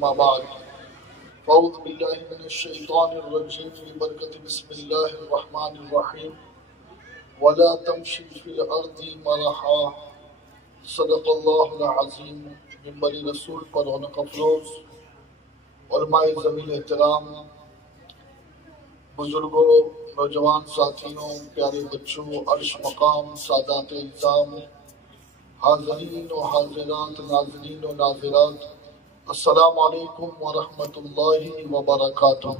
ما بعد فاعوذ باللہ من الشیطان الرجیم ببرکۃ بسم اللہ الرحمن الرحیم ولا تمشی فی الارض مرحا صدق اللہ العظیم۔ منبر رسول پر رونق افروز علماء ذوی احترام، بزرگوں، نوجوان ساتھیوں، پیارے بچوں، عرش مقام سادات اعظام، حاضرین و حاضرات، ناظرین و ناظرات، السلام علیکم ورحمۃ اللہ وبرکاتہ۔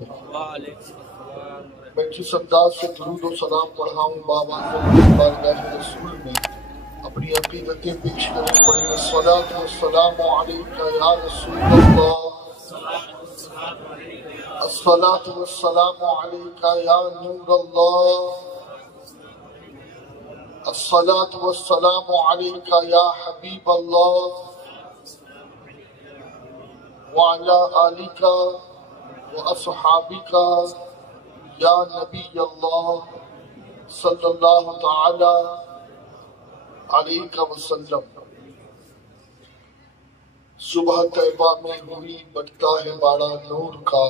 میں جس انداز سے درود و سلام پڑھاؤں بابا بارگاہ رسول میں اپنی عقیدتیں پیش کریں، پڑھیں الصلاۃ والسلام علیک یا رسول اللہ، الصلاۃ والسلام علیک یا نور اللہ، الصلاۃ والسلام علیک یا حبیب اللہ، وعلی آلک واصحابک یا نبی اللہ صلی اللہ تعالی علیہ وسلم۔ صبح طیبہ میں ہوئی بٹتا ہے باڑا نور کا،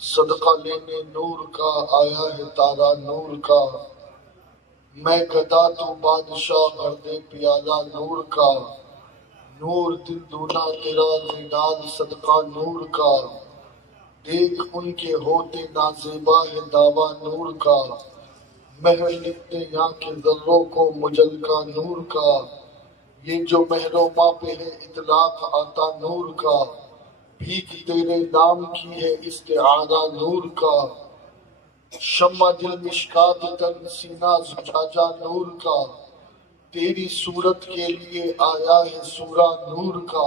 صدقہ لینے نور کا آیا ہے تارا نور کا، میں گدا تو بادشاہ بھر دے پیالہ نور کا، نور دل دونا تیرا نڈال صدقہ نور کا، دیکھ ان کے ہوتے نازیبا ہے دعویٰ نور کا، مہر لکھتے یہاں کے ذروں کو مجلکہ نور کا، یہ جو مہر و ماں پہ ہے اطلاق آتا نور کا، بھیک تیرے نام کی ہے استعارہ نور کا، شمع دل مشکات تن سینہ زجاجہ نور کا، تیری صورت کے لیے آیا ہے سورہ نور کا،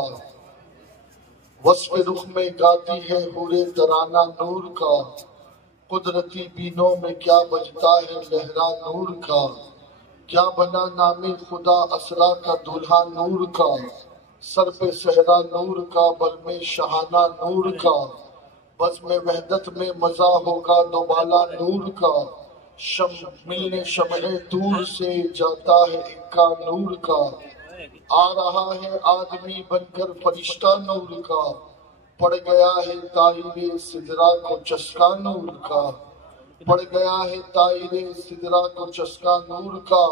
وصف رخ میں گاتی ہے حور ترانہ نور کا، قدرتی بینوں میں کیا بجتا ہے لہرا نور کا، کیا بنا نام خدا اسرا کا دلہا نور کا، سر پہ صحرا نور کا، بل میں شہانہ نور کا، بزم وحدت میں مزہ ہوگا دوبالا نور کا، ملنے شمع دور سے جاتا ہے اکا نور کا، آ رہا ہے آدمی بن کر فرشتہ نور کا، پڑ گیا ہے طائر سدرا کو چسکا نور کا، پڑ گیا ہے طائر سدرا کو چسکا نور کا،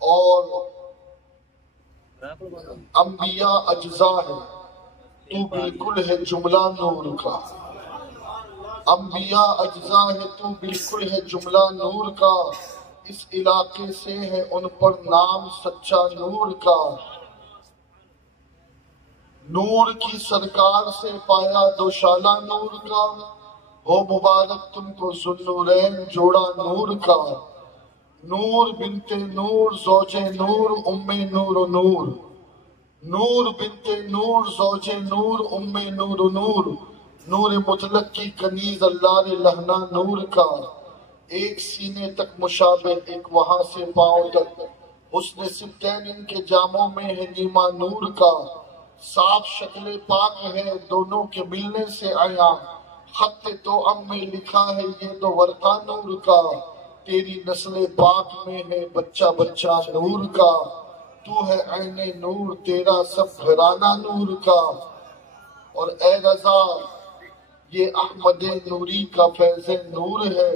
اور انبیاء اجزاء ہے تو بالکل ہے جملہ نور کا، انبیاء اجزاء ہے تو بالکل ہے جملہ نور کا، اس علاقے سے ہے ان پر نام سچا نور کا، نور کی سرکار سے پایا دوشالہ نور کا، ہو مبارک تم کو ذوالنورین جوڑا نور کا، نور بنت نور زوج نور ام نور و نور، نور بنت نور زوج نور ام نور و نور، نور مطلق کی کنیز اللہ لہنا نور کا، ایک سینے تک مشابہ ایک وہاں سے پاؤں تک، حسن سبتین ان کے جاموں میں ہے نیما نور کا، صاف شکل پاک ہے دونوں کے ملنے سے آیا، خط تو ام میں لکھا ہے یہ دو ورقہ نور کا، تیری نسل پاک میں ہے بچہ بچہ نور کا، تو ہے عین نور تیرا سب گھرانہ نور کا، اور اے رضا یہ احمد نوری کا فیض نور ہے،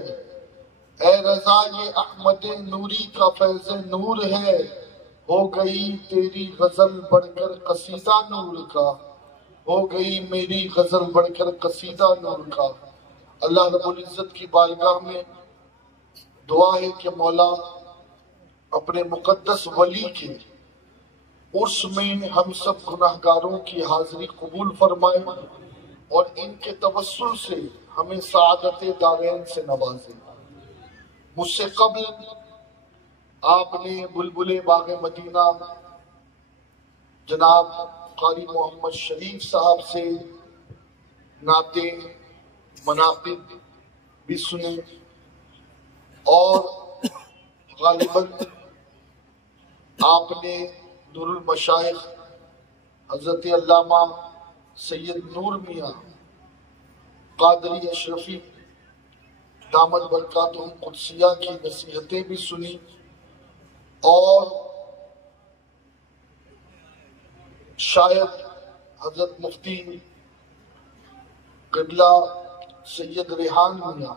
اے رضا یہ احمد نوری کا فیض نور ہے، ہو گئی تیری غزل بڑھ کر قصیدہ نور کا، ہو گئی میری غزل بڑھ کر قصیدہ نور کا۔ اللہ رب العزت کی بارگاہ میں دعا ہے کہ مولا اپنے مقدس ولی کے عرس میں ہم سب گناہگاروں کی حاضری قبول فرمائے، اور ان کے توسل سے ہمیں سعادت دارین سے نوازے۔ مجھ سے قبل آپ نے بلبل باغ مدینہ جناب قاری محمد شریف صاحب سے نعتیں مناقب بھی سنے، اور غالباً آپ نے نور المشائخ حضرت علامہ سید نور میاں قادری اشرفی دامت برکاتہم قدسیہ کی نصیحتیں بھی سنی، اور شاید حضرت مفتی قبلہ سید ریحان میاں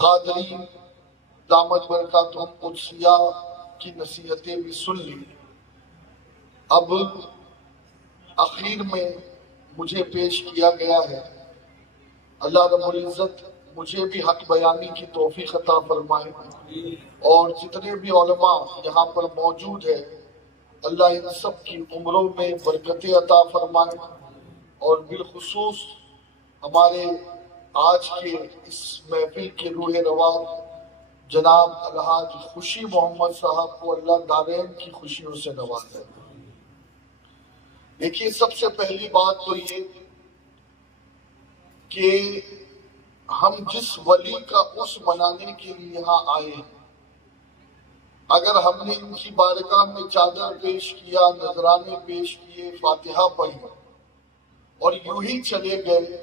قادری دامت برکاتہم قدسیہ کی نصیحتیں بھی سن لی. اب اخیر میں مجھے پیش کیا گیا ہے. اللہ رب العزت مجھے بھی حق بیانی کی توفیق عطا فرمائے اور جتنے بھی علماء یہاں پر موجود ہیں اللہ ان سب کی عمروں میں برکتیں عطا فرمائے اور بالخصوص ہمارے آج کے اس محفل کے روح رواں جناب الحاج خوشی محمد صاحب کو اللہ دارین کی خوشیوں سے نوازے. دیکھیے سب سے پہلی بات تو یہ کہ ہم جس ولی کا عرس منانے کے لیے یہاں آئے ہیں اگر ہم نے ان کی بارگاہ میں چادر پیش کیا، نذرانے پیش کیے، فاتحہ پڑھی اور یوں ہی چلے گئے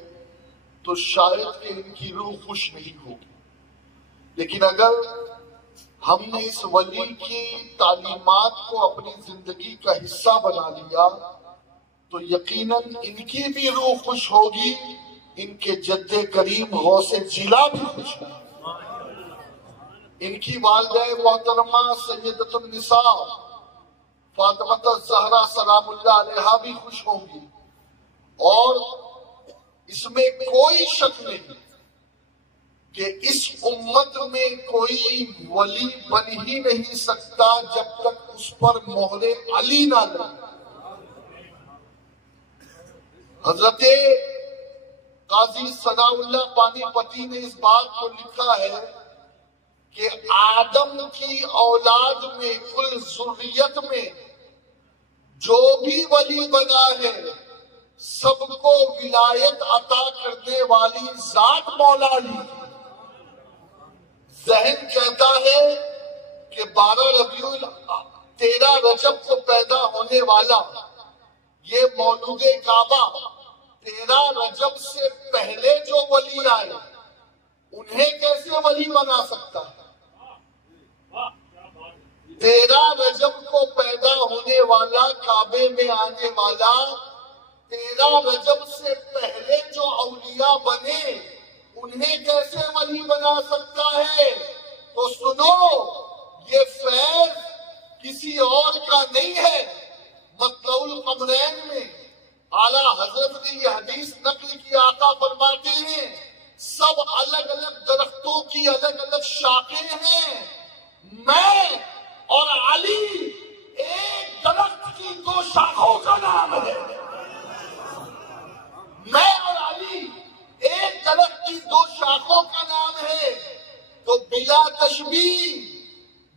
تو شاید کہ ان کی روح خوش نہیں ہوگی. لیکن اگر ہم نے اس ولی کی تعلیمات کو اپنی زندگی کا حصہ بنا لیا تو یقیناً ان کی بھی روح خوش ہوگی، ان کے جد کریم غوث جیلا بھی خوش ہوگی، ان کی والدہ محترمہ سیدۃ النساء فاطمہ الزہرا سلام اللہ علیہا بھی خوش ہوں گی. اور اس میں کوئی شک نہیں کہ اس امت میں کوئی ولی بن ہی نہیں سکتا جب تک اس پر مہر علی نہ لگے. حضرت قاضی ثناء اللہ پانی پتی نے اس بات کو لکھا ہے کہ آدم کی اولاد میں کل ذریت میں جو بھی ولی بنا ہے سب کو ولایت عطا کرنے والی ذات مولا علی. ذہن کہتا ہے کہ 13 رجب کو پیدا ہونے والا یہ مولود کعبہ 13 رجب سے پہلے جو ولی آئے انہیں کیسے ولی بنا سکتا ہے؟ 13 رجب کو پیدا ہونے والا، کعبے میں آنے والا، 13 رجب سے پہلے جو اولیاء بنے انہیں کیسے ولی بنا سکتا ہے؟ تو سنو، یہ فیض کسی اور کا نہیں ہے. مطلع القمرین میں اعلیٰ حضرت نے یہ حدیث نقل کی، آقا فرماتے ہیں سب الگ الگ درختوں کی الگ الگ شاخیں ہیں، میں اور علی ایک درخت کی 2 شاخوں کا نام ہے. میں اور علی ایک درخت کی 2 شاخوں کا نام ہے. تو بلا تشبیہ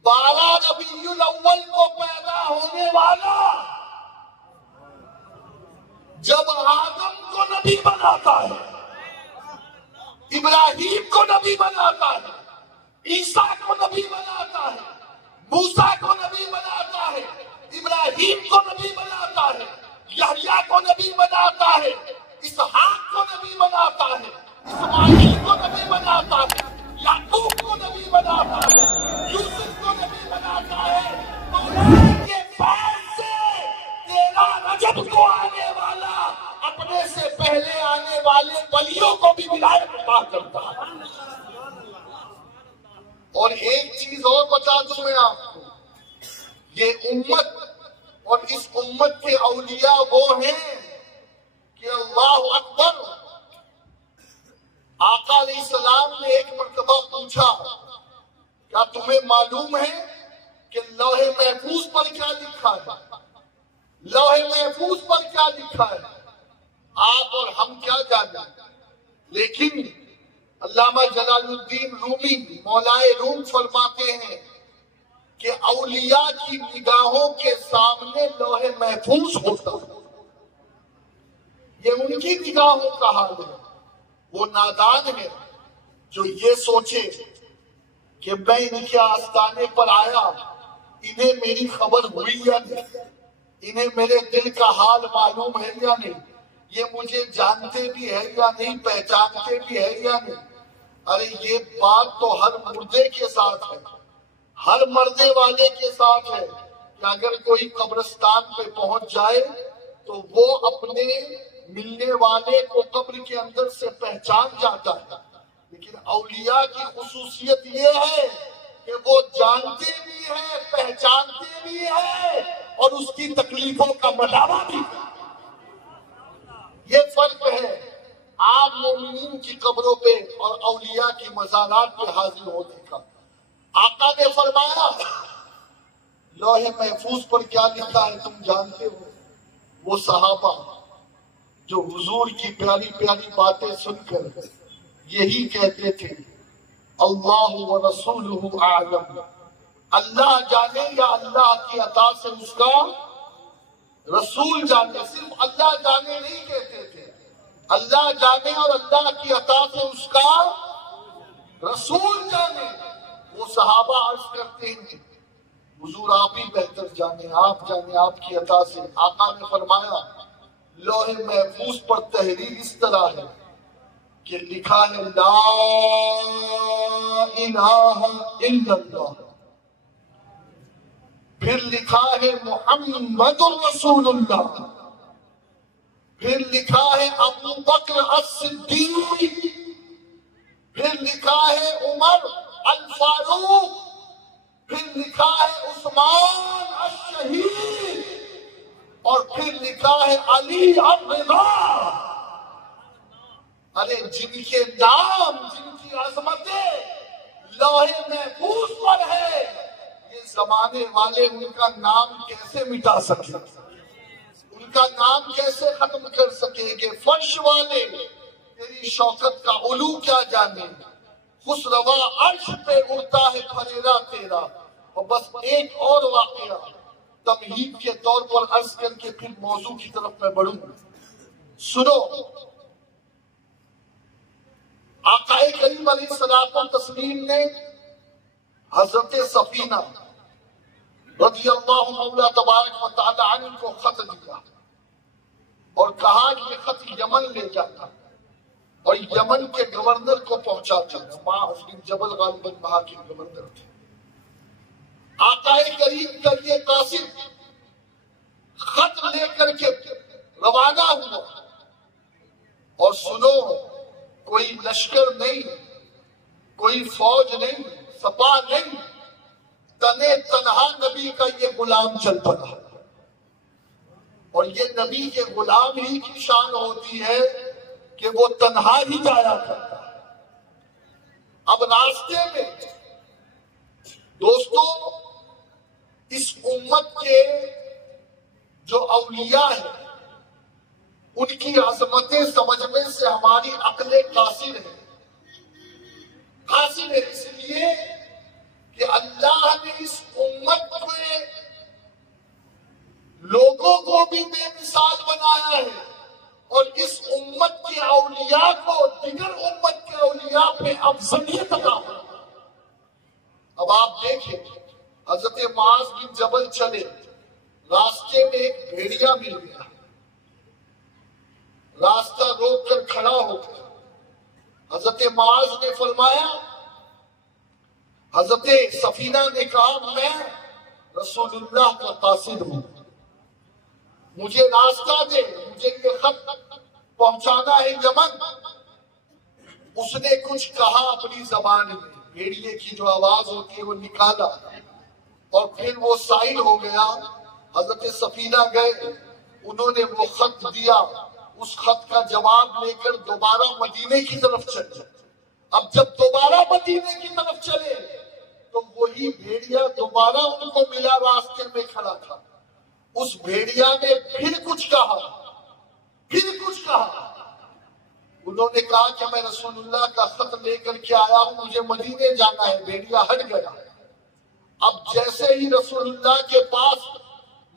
12 ربیع الاول کو پیدا ہونے والا جب آدم کو نبی بناتا ہے، ابراہیم کو نبی بناتا ہے، عیسیٰ کو نبی بناتا ہے، موسیٰ کو نبی بناتا ہے، ابراہیم کو نبی بناتا ہے، یحییٰ کو نبی بناتا ہے، اسحاق کو نبی بناتا ہے، اسماعیل کو نبی بناتا ہے، یعقوب کو نبی بناتا ہے، یوسف کو نبی بناتا ہے. مولا کے پاس سے 13 رجب کو آنے والا اپنے سے پہلے آنے والے ولیوں کو بھی ولایت عطا کرتا ہے. اور ایک چیز اور بتا دوں میں آپ کو، یہ امت اور اس امت کے اولیاء وہ ہیں کہ اللہ اکبر. آقا علیہ السلام نے ایک مرتبہ پوچھا کیا تمہیں معلوم ہے کہ لوح محفوظ پر کیا لکھا ہے؟ لوح محفوظ پر کیا لکھا ہے؟ آپ اور ہم کیا جانیں، لیکن علامہ جلال الدین رومی مولائے روم فرماتے ہیں کہ اولیاء کی نگاہوں کے سامنے لوح محفوظ ہوتا ہے. یہ ان کی نگاہوں کا حال ہے. وہ نادان ہے جو یہ سوچے کہ میں ان کے آستانے پر آیا، انہیں میری خبر ہوئی یا نہیں، انہیں میرے دل کا حال معلوم ہے یا نہیں، یہ مجھے جانتے بھی ہے یا نہیں، پہچانتے بھی ہے یا نہیں. ارے یہ بات تو ہر مردے کے ساتھ ہے، ہر مردے والے کے ساتھ ہے. کہ اگر کوئی قبرستان پہ پہنچ جائے تو وہ اپنے ملنے والے کو قبر کے اندر سے پہچان جاتا ہے، لیکن اولیاء کی خصوصیت یہ ہے کہ وہ جانتے بھی ہیں، پہچانتے بھی ہیں اور اس کی تکلیفوں کا مداوع بھی ہے۔ یہ فرق ہے عام مومنین کی قبروں پہ اور اولیاء کی مزارات پہ حاضر ہونے کا۔ آقا نے فرمایا لوح محفوظ پر کیا لکھا ہے تم جانتے ہو؟ وہ صحابہ جو حضور کی پیاری پیاری باتیں سن کر یہی کہتے تھے اللہ و رسولہ اعلم، اللہ جانے یا اللہ کی عطا سے اس کا رسول جانے، صرف اللہ جانے نہیں کہتے تھے، اللہ جانے اور اللہ کی عطا سے اس کا رسول جانے۔ وہ صحابہ عرض کرتے ہیں حضور آپ ہی بہتر جانے، آپ جانے آپ کی عطا سے۔ آقا نے فرمایا لوح محفوظ پر تحریر اس طرح ہے کہ لکھا ہے لا الہ الا اللہ، پھر لکھا ہے محمد رسول اللہ، پھر لکھا ہے ابو بکر الصدیق، پھر لکھا ہے عمر الفاروق، پھر لکھا ہے عثمان الشہید، اور پھر لکھا ہے علی الرضا۔ ارے جن کے نام، جن کی عظمتیں لوح محفوظ پر ہے، یہ زمانے والے ان کا نام کیسے مٹا سکیں، ان کا نام کیسے ختم کر سکیں گے؟ فرش والے تیری شوکت کا علو کیا جانے، خسروا عرش پہ اڑتا ہے پھریرا تیرا۔ اور بس ایک اور واقعہ تمہید کے طور پر عرض کر کے پھر موضوع کی طرف میں بڑھوں۔ سنو، آقا کریم علیہ الصلوۃ والتسلیم نے حضرت سفینہ رضی اللہ مولا تبارک و تعالی عنہ کو خط دیا اور کہا کہ یہ خط یمن لے جاتا اور یمن کے گورنر کو پہنچاتا۔ معاذ بن جبل غالباً وہاں کے گورنر تھے۔ آقا کریم کا یہ قاصد خط لے کر کے روانہ ہوا، اور سنو کوئی لشکر نہیں، کوئی فوج نہیں، سپاہ نہیں، تنے تنہا نبی کا یہ غلام چل پڑا۔ اور یہ نبی کے غلام ہی کی شان ہوتی ہے کہ وہ تنہا ہی جایا کرتا ہے۔ اب راستے میں دوستو اس امت کے جو اولیاء ہیں ان کی عظمتیں سمجھنے سے ہماری عقلیں قاصر ہیں۔ قاصر ہے اس لیے کہ اللہ نے اس امت کے لوگوں کو بھی بے مثال بنایا ہے، اور اس امت کے اولیاء کو دیگر امت کے اولیاء پہ افضلیت عطا ہے۔ اب آپ دیکھیں حضرت معاذ بن جبل چلے، راستے میں ایک بھیڑیا مل گیا، راستہ روک کر کھڑا ہو گیا۔ حضرت معاذ نے فرمایا، حضرت سفینہ نے کہا میں رسول اللہ کا قاصد ہوں، مجھے راستہ دے، مجھے یہ خط پہنچانا ہے یمن۔ اس نے کچھ کہا اپنی زبان میں، بھیڑیے کی جو آواز ہوتی ہے وہ نکالا، اور پھر وہ سائل ہو گیا۔ حضرت سفینہ گئے، انہوں نے وہ خط دیا، اس خط کا جواب لے کر دوبارہ مدینے کی طرف چلے۔ اب جب دوبارہ مدینے کی طرف چلے تو وہی بھیڑیا دوبارہ ان کو ملا، راستے میں کھڑا تھا۔ اس بھیڑیا نے پھر کچھ کہا، انہوں نے کہا کہ میں رسول اللہ کا خط لے کر کے آیا ہوں، مجھے مدینے جانا ہے۔ بھیڑیا ہٹ گیا۔ اب جیسے ہی رسول اللہ کے پاس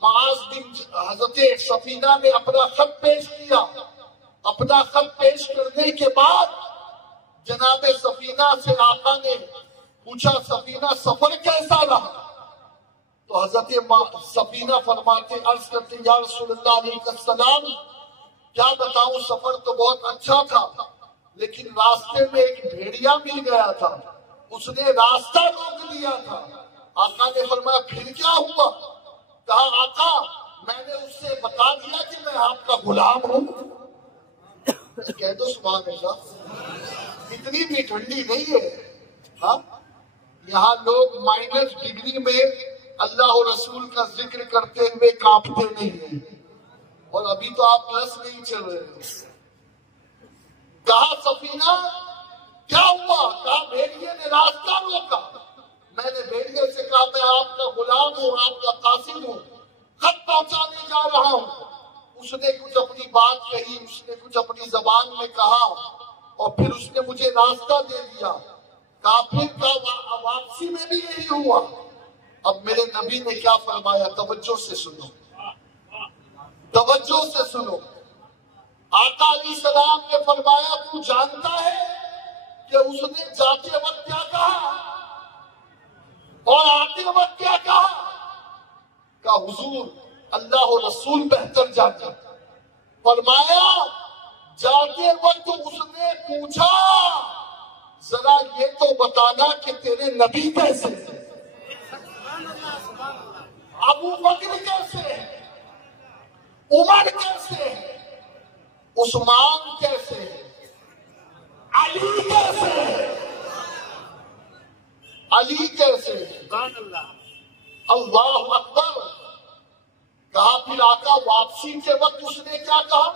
معاذ بن حضرت سفینہ نے اپنا خط پیش کیا، اپنا خط پیش کرنے کے بعد جناب سفینہ سے آقا نے پوچھا سفینہ سفر کیسا رہا؟ تو حضرت سفینہ فرماتے عرض کرتے یا رسول اللہ علیہ السلام کیا بتاؤں، سفر تو بہت اچھا تھا، لیکن راستے میں ایک بھیڑیا مل گیا تھا، اس نے راستہ روک دیا تھا۔ آقا نے فرمایا پھر کیا ہوا؟ کہا آقا میں نے اس سے بتا دیا کہ میں آپ کا غلام ہوں. کہہ دو سبحان اللہ. اتنی بھی ٹھنڈی نہیں ہے. ہاں یہاں لوگ مائنس ڈگری میں اللہ اور رسول کا ذکر کرتے ہوئے کانپتے نہیں ہیں, اور ابھی تو آپ پلس نہیں چل رہے ہیں. کہا سفینہ کیا ہوا؟ کہا بھیڑیے نے راستہ روکا. میں نے بھیڑیے سے کہا میں آپ کا غلام ہوں, آپ کا قاصد ہوں, خط پہنچانے جا رہا ہوں. اس نے کچھ اپنی بات کہی, اس نے کچھ اپنی زبان میں کہا, اور پھر اس نے مجھے راستہ دے دیا. کافر کا واپسی میں بھی یہی ہوا. اب میرے نبی نے کیا فرمایا؟ توجہ سے سنو, توجہ سے سنو. آقا علیہ السلام نے فرمایا تو جانتا ہے کہ اس نے جاتے وقت کیا کہا اور آتے وقت کیا کہا؟ کہ حضور اللہ و رسول بہتر جانتے. فرمایا جاتے وقت اس نے پوچھا ذرا یہ تو بتانا کہ تیرے نبی کیسے ہیں, ابو بکر کیسے ہیں, عمر کیسے ہیں, عثمان کیسے ہیں, علی کیسے ہیں, علی کیسے ہیں. اللہ اکبر. کہا پھر آقا واپسی کے وقت اس نے کیا کہا؟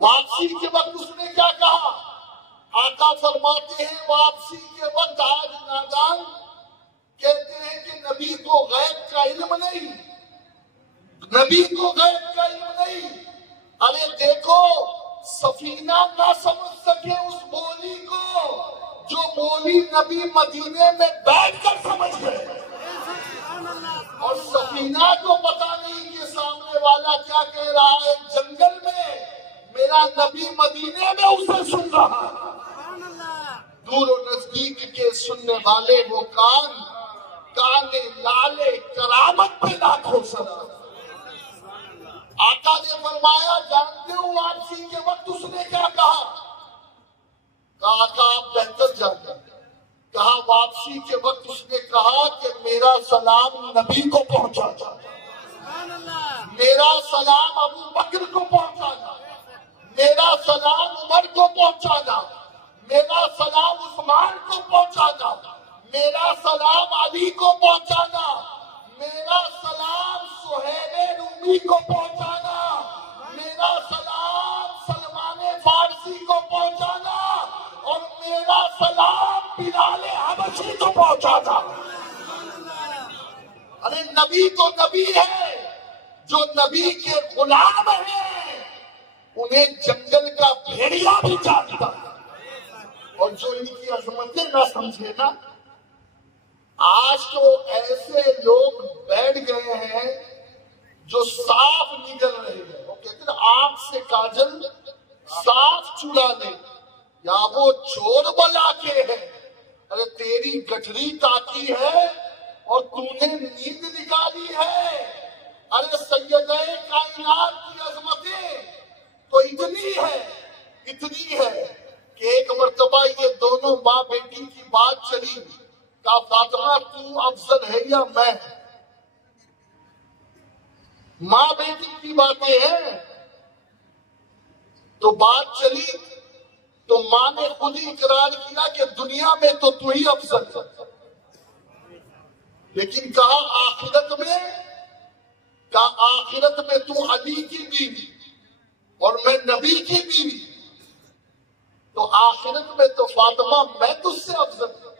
واپسی کے وقت اس نے کیا کہا؟ آقا فرماتے ہیں واپسی کے وقت آج نادان کہتے ہیں کہ نبی کو غیب کا علم نہیں, نبی کو غیب کا علم نہیں. ارے دیکھو سفینہ نہ سمجھ سکے اس بولی کو جو بولی نبی مدینے میں بیٹھ کر سمجھ گئے, اور سفینہ کو پتا نہیں کہ سامنے والا کیا کہہ رہا ہے. جنگل میں میرا نبی مدینے میں اسے سن رہا ہے. دور و نزدیک کے سننے والے وہ کان, کانے لالے کرامت پہ لاکھوں سلام. آقا نے فرمایا جانتے ہو واپسی کے وقت اس نے کیا کہا؟ کہا آقا آپ بہتر جانتے ہیں. کہا واپسی کے وقت اس نے کہا کہ میرا سلام نبی کو پہنچانا, میرا سلام ابو بکر کو پہنچانا, میرا سلام عمر کو پہنچانا, میرا سلام عثمان کو پہنچانا, میرا سلام علی کو پہنچانا, میرا سلام سہیل رومی کو پہنچانا, میرا سلام سلمان فارسی کو پہنچانا, اور میرا سلام بلال حبشی کو پہنچانا. ارے نبی تو نبی ہے, جو نبی کے غلام ہیں انہیں جنگل کا بھیڑیا بھی جانتا ہے, اور جو ان کی عظمتیں نہ سمجھے نا. آج تو ایسے لوگ بیٹھ گئے ہیں جو صاف نگل رہے ہیں. وہ کہتے ہیں آنکھ سے کاجل صاف چڑا لے, یا وہ چور بلا کے ہے. ارے تیری گٹھری تاکی ہے اور تو نے نیند نکالی ہے. ارے سیدہ کائنات کی عظمتیں تو اتنی ہے کہ ایک مرتبہ یہ دونوں ماں بیٹی کی بات چلی. کہا فاطمہ تو افضل ہے یا میں؟ ماں بیٹی کی باتیں ہیں تو بات چلی, تو ماں نے خود ہی اقرار کیا کہ دنیا میں تو ہی افضل ہے, لیکن کہا آخرت میں تو علی کی بیوی اور میں نبی کی بیوی, تو آخرت میں تو فاطمہ میں تجھ سے افضل ہوں.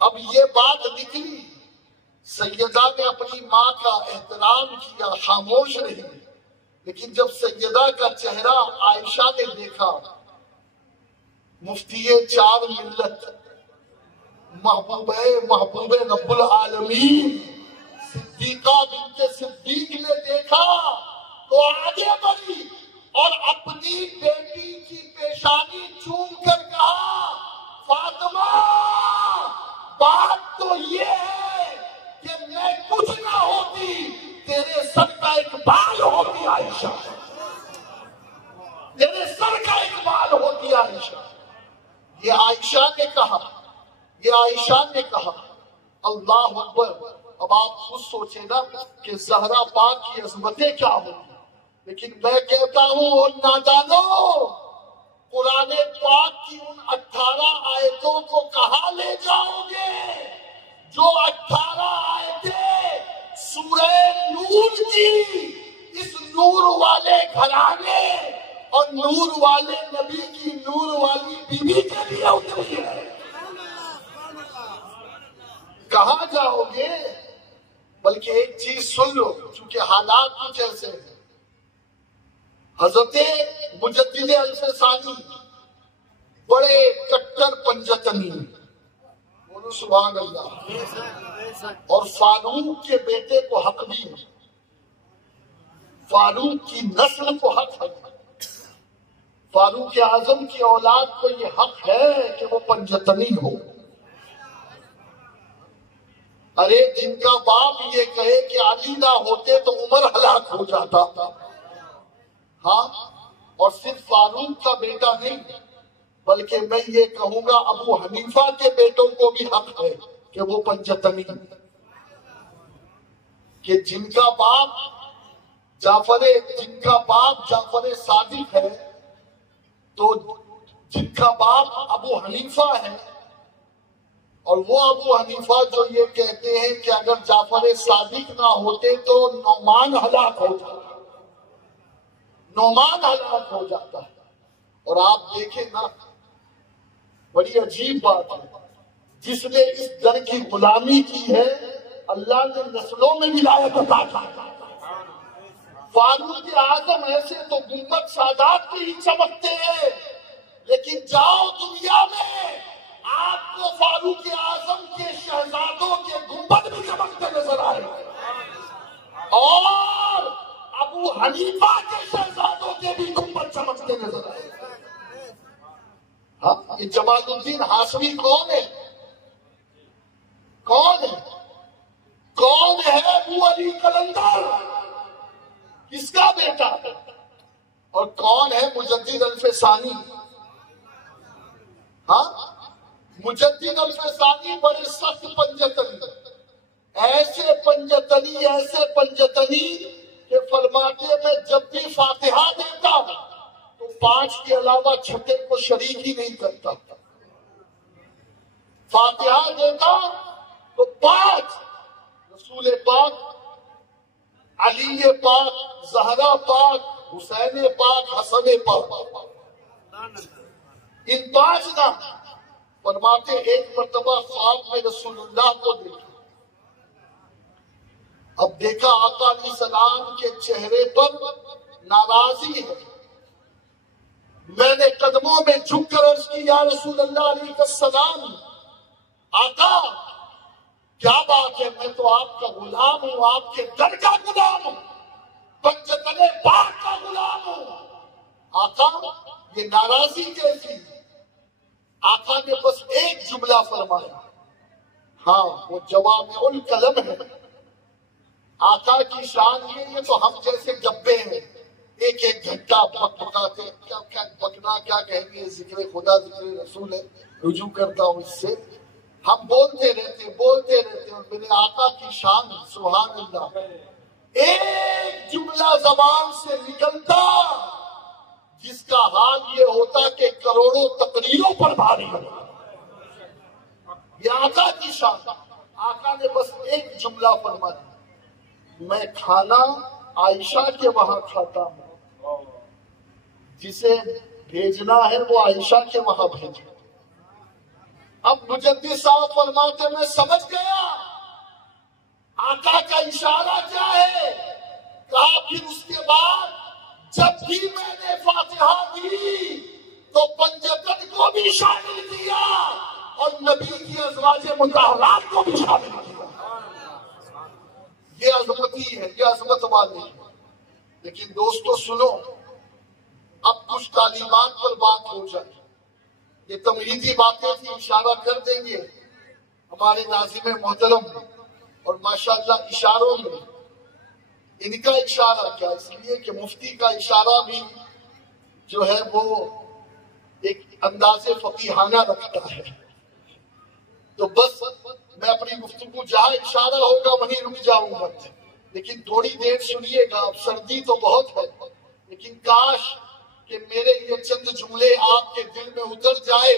اب یہ بات نکلی, سیدہ نے اپنی ماں کا احترام کیا, خاموش رہی. لیکن جب سیدہ کا چہرہ عائشہ نے دیکھا, مفتی چار ملت, محبوب رب العالمین صدیقہ بنت صدیق نے دیکھا تو آگے بڑھی اور اپنی بیٹی کی پیشانی چوم کر کہا فاطمہ بات تو یہ ہے کہ میں کچھ نہ ہوتی, تیرے سر کا ایک بال ہوتی عائشہ, تیرے سر کا ایک بال ہوتی عائشہ. یہ عائشہ نے کہا, اللہ اکبر. اب آپ خود سوچیں نا کہ زہرا پاک کی عظمتیں کیا ہوگی، لیکن میں کہتا ہوں اور نادانو، قرآن پاک کی ان 18 آیتوں کو کہاں لے جاؤ گے جو 18 آیتیں سورہ نور کی اس نور والے گھرانے اور نور والے نبی کی نور والی بیوی کے لیے اتری ہے؟ کہاں جاؤ گے؟ بلکہ ایک چیز سن لو، چونکہ حالات کچھ ایسے ہیں۔ حضرت مجدد الفسانی بڑے کٹر پنجتنی، بولو سبحان اللہ، اور فاروق کے بیٹے کو حق بھی ہے، فاروق کی نسل کو حق ہے، فاروق اعظم کی اولاد کو یہ حق ہے کہ وہ پنجتنی ہو۔ ارے جن کا باپ یہ کہے کہ علی نہ ہوتے تو عمر ہلاک ہو جاتا، ہاں، اور صرف فاروق کا بیٹا نہیں بلکہ میں یہ کہوں گا ابو حنیفہ کے بیٹوں کو بھی حق ہے کہ وہ پنجتنی، کہ جن کا باپ جعفر صادق ہے تو جن کا باپ ابو حنیفہ ہے، اور وہ ابو حنیفہ جو یہ کہتے ہیں کہ اگر جعفر صادق نہ ہوتے تو نعمان ہلاک ہو جاتا، نعمان ہلاک ہو جاتا ہے۔ اور آپ دیکھیں نا، بڑی عجیب بات ہے، جس نے اس در کی غلامی کی ہے اللہ نے نسلوں میں ولایت عطا کی۔ فاروق اعظم ایسے تو گنبد سادات کی ہی چمکتے ہیں، لیکن جاؤ دنیا میں آپ کو فاروق اعظم کے شہزادوں کے گنبد بھی چمکتے نظر آئے، اور ابو حنیفہ کے شہزادوں کے بھی گنبد چمکتے نظر آئے۔ ہاں، یہ جمال الدین ہاشمی کون ہے؟ کون ہے؟ کون ہے ابو علی قلندر؟ کس کا بیٹا؟ اور کون ہے مجدد الفسانی؟ ہاں، مجدد الفسانی بڑے سخت پنجتنی، ایسے پنجتنی کہ فرماتے میں جب بھی فاتحہ دیتا تو 5 کے علاوہ چھٹے کو شریک ہی نہیں کرتا، فاتحہ دیتا تو 5، رسول پاک، علی پاک، زہرا پاک، حسین پاک، حسن پاک، ان 5 نہ فرماتے ایک مرتبہ خواب میں رسول اللہ کو دیکھا، اب دیکھا آقا علیہ السلام کے چہرے پر ناراضی ہے، میں نے قدموں میں جھک کر عرض کی یا رسول اللہ علیہ السلام، آقا کیا بات ہے، میں تو آپ کا غلام ہوں، آپ کے در کا غلام ہوں، پنجتن پاک کا غلام ہوں، آقا یہ ناراضی کیسی؟ آقا نے بس ایک جملہ فرمایا، ہاں وہ جوامع الکلم ہے۔ آقا کی شان یہ تو ہم جیسے گبے ہیں، ایک گھنٹہ پکاتے ہیں، کیا بکنا کیا کہیں گے، ذکر خدا ذکر رسول ہے، رجوع کرتا ہوں اس سے، ہم بولتے رہتے اور میرے آقا کی شان سبحان اللہ، ایک جملہ زبان سے نکلتا جس کا حال یہ ہوتا کہ کروڑوں تقریروں پر بھاری ہوتا، یہ آقا کی شان۔ آقا نے بس ایک جملہ فرمایا، میں کھانا عائشہ کے وہاں کھاتا ہوں، جسے بھیجنا ہے وہ عائشہ کے وہاں بھیجے۔ اب مجدد صاحب فرماتے میں سمجھ گیا آقا کا اشارہ کیا ہے، کہا پھر اس کے بعد جب بھی میں نے فاتحہ دی تو پنجتن کو بھی شامل کیا اور نبی کی ازواج مطہرات کو بھی شامل کیا۔ یہ عظمتی ہے، یہ عظمت والی ہے۔ لیکن دوستو سنو، اب کچھ تعلیمات پر بات ہو جائے، یہ تمہیدی باتیں تھی، اشارہ کر دیں گے ہمارے ناظم محترم، اور ماشاءاللہ اشاروں میں ان کا اشارہ کیا، اس لیے کہ مفتی کا اشارہ بھی جو ہے وہ ایک انداز فقیہانہ رکھتا ہے، تو بس میں اپنی گفتگو جہاں اشارہ ہوگا وہیں رک جاؤں گا، لیکن تھوڑی دیر سنیے گا، سردی تو بہت ہے، لیکن کاش کہ میرے یہ چند جملے آپ کے دل میں اتر جائے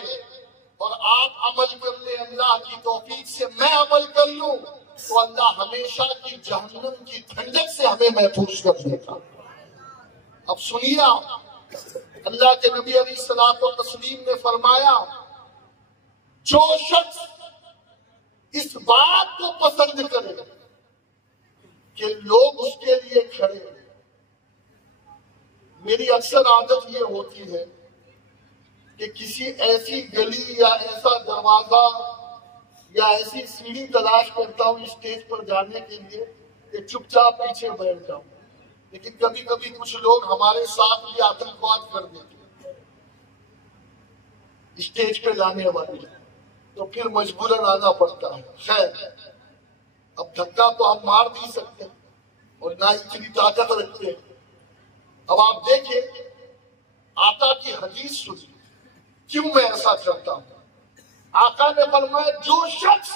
اور آپ عمل کر لیں، اللہ کی توفیق سے میں عمل کر لوں تو اللہ ہمیشہ کی جہنم کی ٹھنڈک سے ہمیں محفوظ کر دے گا۔ اب سنیے، اللہ کے نبی علیہ الصلوۃ والتسلیم نے فرمایا، جو شخص اس بات کو پسند کرے کہ لوگ اس کے لیے کھڑے ہیں۔ میری اکثر عادت یہ ہوتی ہے کہ کسی ایسی گلی یا ایسا دروازہ یا ایسی سیڑھی تلاش کرتا ہوں اسٹیج پر جانے کے لیے کہ چپ چاپ پیچھے بیٹھ جاؤں، لیکن کبھی کبھی کچھ لوگ ہمارے ساتھ بھی آتنکواد کر دیتے ہیں اسٹیج پہ لانے والے، تو پھر مجبوراً آنا پڑتا ہے۔ خیر، اب دھکا تو ہم مار نہیں سکتے اور نہ اتنی طاقت رکھتے ہیں۔ اب آپ دیکھیں، آقا کی حدیث سنی، کیوں میں ایسا کرتا ہوں؟ آقا نے فرمایا، جو شخص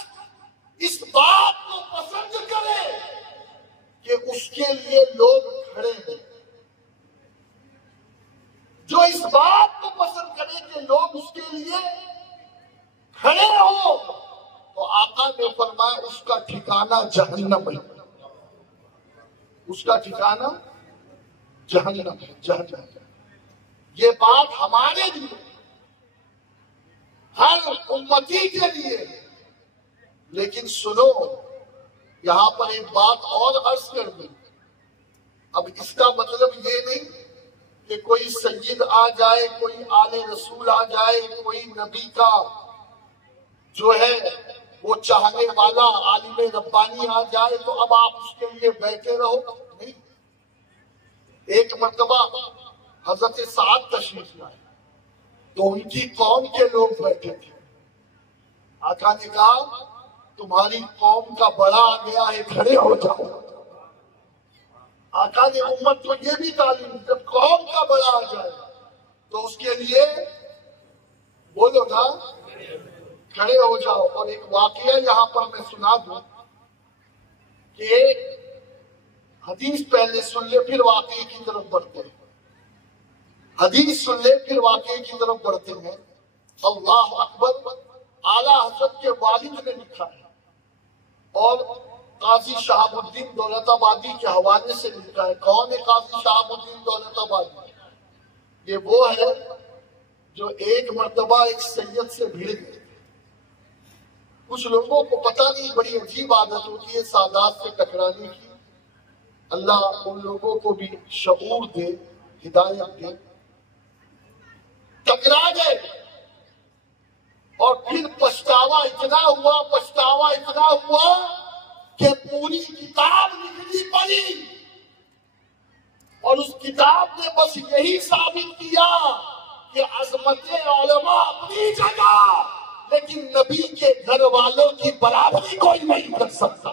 اس بات کو پسند کرے کہ اس کے لیے لوگ کھڑے ہیں، جو اس بات کو پسند کرے کہ لوگ اس کے لیے کھڑے ہو، تو آقا نے فرمایا اس کا ٹھکانہ جہنم ہے، اس کا ٹھکانہ جہنم ہے، جہنم ہے۔ یہ بات ہمارے لیے، ہر امتی کے لیے، لیکن سنو، یہاں پر ایک بات اور عرض کر دوں۔ اب اس کا مطلب یہ نہیں کہ کوئی سید آ جائے، کوئی آل رسول آ جائے، کوئی نبی کا جو ہے وہ چاہنے والا عالم ربانی آ جائے تو اب آپ اس کے لیے بیٹھے رہو، نہیں۔ ایک مرتبہ حضرت سعد تشریف لائے تو ان کی قوم کے لوگ بیٹھے تھے۔ آقا نے کہا، تمہاری قوم کا بڑا آ گیا ہے، کھڑے ہو جاؤ۔ آقا نے امت کو یہ بھی تعلیم دی، جب قوم کا بڑا آ جائے تو اس کے لیے بولو نا، کھڑے ہو جاؤ۔ اور ایک واقعہ یہاں پر میں سنا دوں کہ حدیث پہلے سن لے پھر واقعے کی طرف بڑھتے ہیں، حدیث سن لے پھر واقعے کی طرف بڑھتے ہیں۔ اللہ اکبر، اعلیٰ حضرت کے والد نے لکھا ہے اور قاضی شہاب الدین دولت آبادی کے حوالے سے لکھا ہے۔ کون ہے قاضی شہاب الدین دولت آبادی؟ یہ وہ ہے جو ایک مرتبہ ایک سید سے بھیڑ گئے۔ کچھ لوگوں کو پتہ نہیں، بڑی عجیب عادت ہوتی ہے سادات سے ٹکرانے کی۔ اللہ ان لوگوں کو بھی شعور دے، ہدایت دے۔ ٹکرا گئے اور پھر پچھتاوا اتنا ہوا کہ پوری کتاب لکھنی پڑی، اور اس کتاب نے بس یہی ثابت کیا کہ عظمت علماء اپنی جگہ، لیکن نبی کے گھر والوں کی برابری کوئی نہیں کر سکتا۔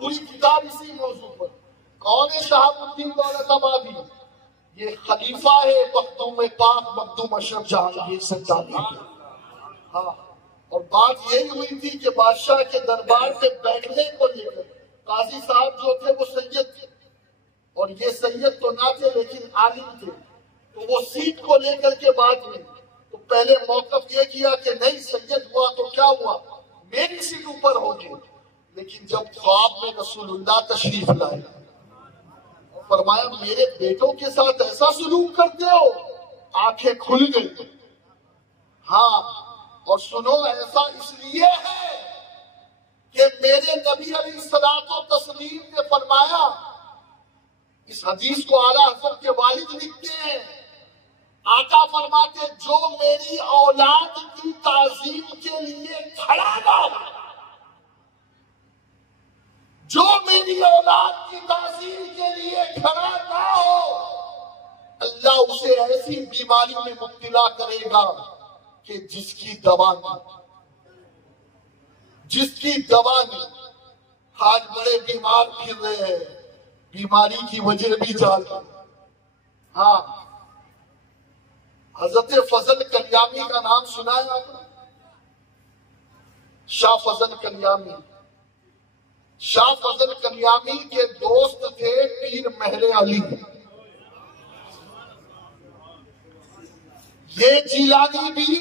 پوری کتاب اسی موضوع پر۔ کون ہے شہاب الدین دولت آبادی؟ یہ خلیفہ ہے مخدوم پاک مخدوم اشرف جہانگیر سنجانی کے۔ ہاں، اور بات یہی ہوئی تھی کہ بادشاہ کے دربار سے بیٹھنے کو لے کر قاضی صاحب جو تھے وہ سید تھے، اور یہ سید تو نہ تھے لیکن عالم تھے، تو وہ سیٹ کو لے کر کے بات ہوئی۔ تو پہلے موقف یہ کیا کہ نہیں، سید ہوا تو کیا ہوا، میری سیٹ اوپر ہوگی۔ لیکن جب خواب میں رسول اللہ تشریف لائے، فرمایا میرے بیٹوں کے ساتھ ایسا سلوک کرتے ہو، آنکھیں کھل گئی۔ ہاں، اور سنو، ایسا اس لیے ہے کہ میرے نبی علیہ الصلوۃ والتسلیم نے فرمایا، اس حدیث کو اعلیٰ حضرت کے والد لکھتے ہیں، آقا فرماتے جو میری اولاد کی تعظیم کے لیے کھڑا نہ ہو، جو میری اولاد کی تعظیم کے لیے کھڑا نہ ہو، اللہ اسے ایسی بیماری میں مبتلا کرے گا کہ جس کی دوا نہیں۔ آج بڑے بیمار پھر رہے ہیں، بیماری کی وجہ بھی جان۔ ہاں، حضرت فضل کلیامی کا نام سنا ہے آپ نے؟ شاہ فضل کلیامی، شاہ فضل کلیامی کے دوست تھے پیر مہر علی۔ یہ جیلانی بھی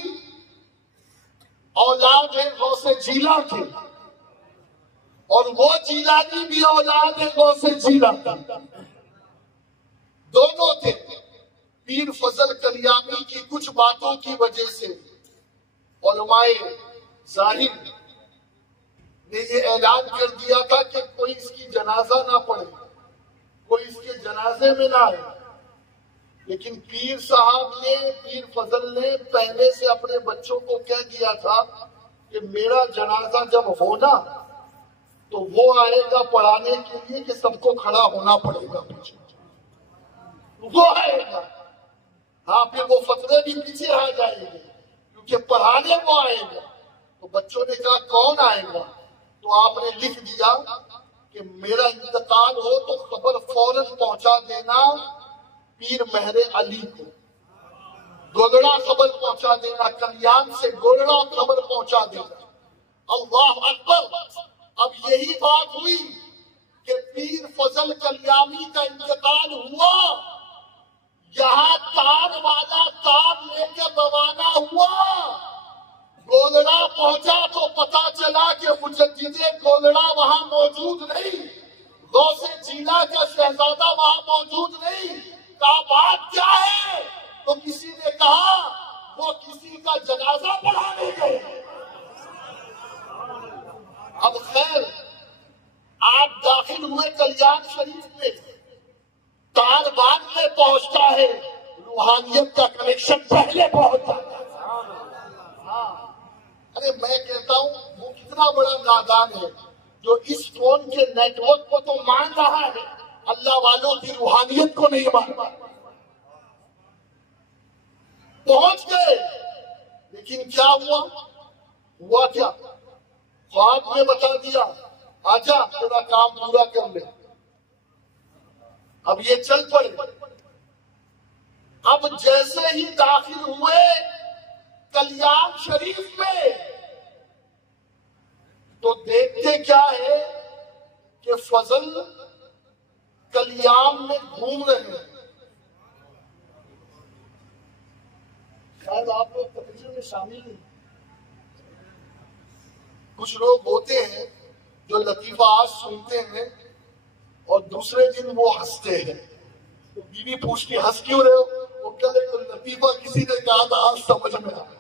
اولاد غوث جیلا تھے، اور وہ جیلانی بھی اولاد غوث جیلا تھے، دونوں تھے۔ پیر فضل کلیامی کی کچھ باتوں کی وجہ سے علماء ظاہر نے یہ اعلان کر دیا تھا کہ کوئی اس کی جنازہ نہ پڑھے، کوئی اس کے جنازے میں نہ آئے، لیکن پیر صاحب نے، پیر فضل نے پہلے سے اپنے بچوں کو کہہ دیا تھا کہ میرا جنازہ جب ہونا تو وہ آئے گا پڑھانے کے لیے کہ سب کو کھڑا ہونا پڑے گا پیچھے، وہ آئے گا۔ ہاں، پھر وہ فتوے بھی پیچھے آ جائیں گے کیونکہ پڑھانے وہ آئے گا۔ تو بچوں نے کہا کون آئے گا؟ تو آپ نے لکھ دیا کہ میرا انتقال ہو تو خبر فوراً پہنچا دینا پیر مہر علی کو، گولڑا خبر پہنچا دینا، کلیان سے گولڑا خبر پہنچا دینا۔ اللہ اکبر! اب یہی بات ہوئی کہ پیر فضل کلیامی کا انتقال ہوا، یہاں تار والا تار لے کے روانہ ہوا، گولڑا پہنچا تو پتا چلا کہ مجدد گولڑا وہاں موجود نہیں، غوث جیلا کا شہزادہ وہاں موجود نہیں۔ کہا بات کیا ہے؟ تو کسی نے کہا وہ کسی کا جنازہ پڑھانے گئے۔ اب خیر، آپ داخل ہوئے کلیان شریف میں، تار بعد میں پہنچتا ہے، روحانیت کا کنیکشن پہلے پہنچتا ہے۔ ارے میں کہتا ہوں وہ کتنا بڑا نادان ہے جو اس فون کے نیٹ ورک کو تو مان رہا ہے، اللہ والوں کی روحانیت کو نہیں مانتا۔ پہنچ گئے، لیکن کیا ہوا کیا؟ خواب میں بتا دیا آجا تیرا کام پورا کر لے۔ اب یہ چل پڑے۔ اب جیسے ہی داخل ہوئے کلیان شریف میں تو دیکھتے کیا ہے کہ فضل کلیان میں گھوم رہے ہیں۔ شاید آپ لوگ تقریر میں شامل نہیں، کچھ لوگ ہوتے ہیں جو لطیفات سنتے ہیں اور دوسرے دن وہ ہنستے ہیں، تو بیوی پوچھتی ہنس کیوں رہے ہو؟ وہ کہتے کہ لطیفہ کسی نے کہا تھا آج سمجھ میں آیا۔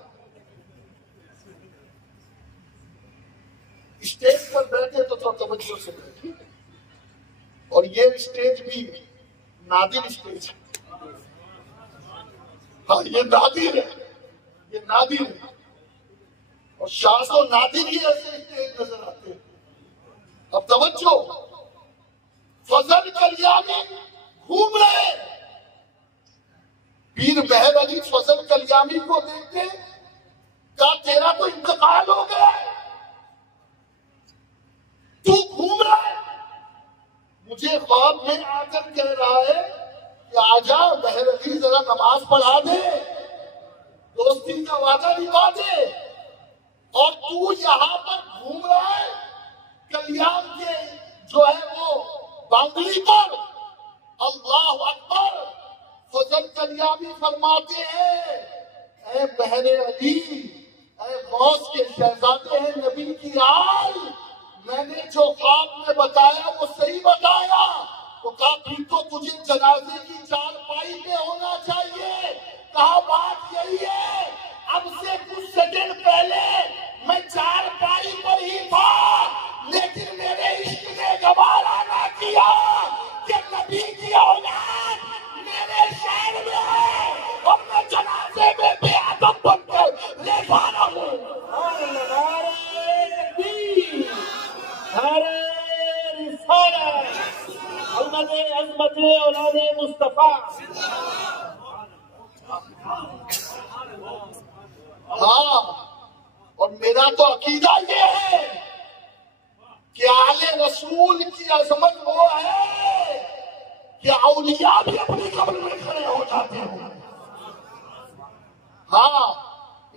اسٹیج پر بیٹھے تو تھوڑا توجہ سے بیٹھے، اور یہ اسٹیج بھی نادر اسٹیج ہے۔ ہاں یہ نادر ہے، یہ نادر ہے، اور شاہ و نادر ہی ایسے اسٹیج نظر آتے ہیں۔ اب توجہ، فضل کلیامی گھوم رہے، پیر مہر علی فضل کلیامی کو دیکھتے کہا تیرا تو انتقال ہو گیا، تو گھوم رہا ہے۔ مجھے خواب میں آ کر کہہ رہا ہے کہ آجا مہر علی ذرا نماز پڑھا دے، دوستی کا وعدہ نبھا دے، اور تو یہاں پر گھوم رہا ہے کلیان کے جو ہے وہ باؤنڈری پر۔ اللہ اکبر! فضل کلیامی فرماتے ہیں اے مہر علی، اے غوث کے شہزادے ہیں نبی کی آل، میں نے جو خواب میں بتایا وہ صحیح بتایا۔ تو کہا پھر تو تجھے جنازے کی چارپائی پہ ہونا چاہیے۔ کہا بات یہی ہے، اب سے کچھ سیکنڈ پہلے میں چارپائی پر ہی تھا، لیکن میرے عشق نے گوارا نہ کیا کہ نبی کی اولاد میرے شہر میں ہے اور میں جنازے میں بے ادب بن کر لے جا رہا ہوں۔ عظمت اولاد مصطفیٰ۔ ہاں، اور میرا تو عقیدہ یہ ہے کہ آل رسول کی عظمت وہ ہے کہ اولیاء بھی اپنی قبر میں کھڑے ہو جاتے ہیں۔ ہاں،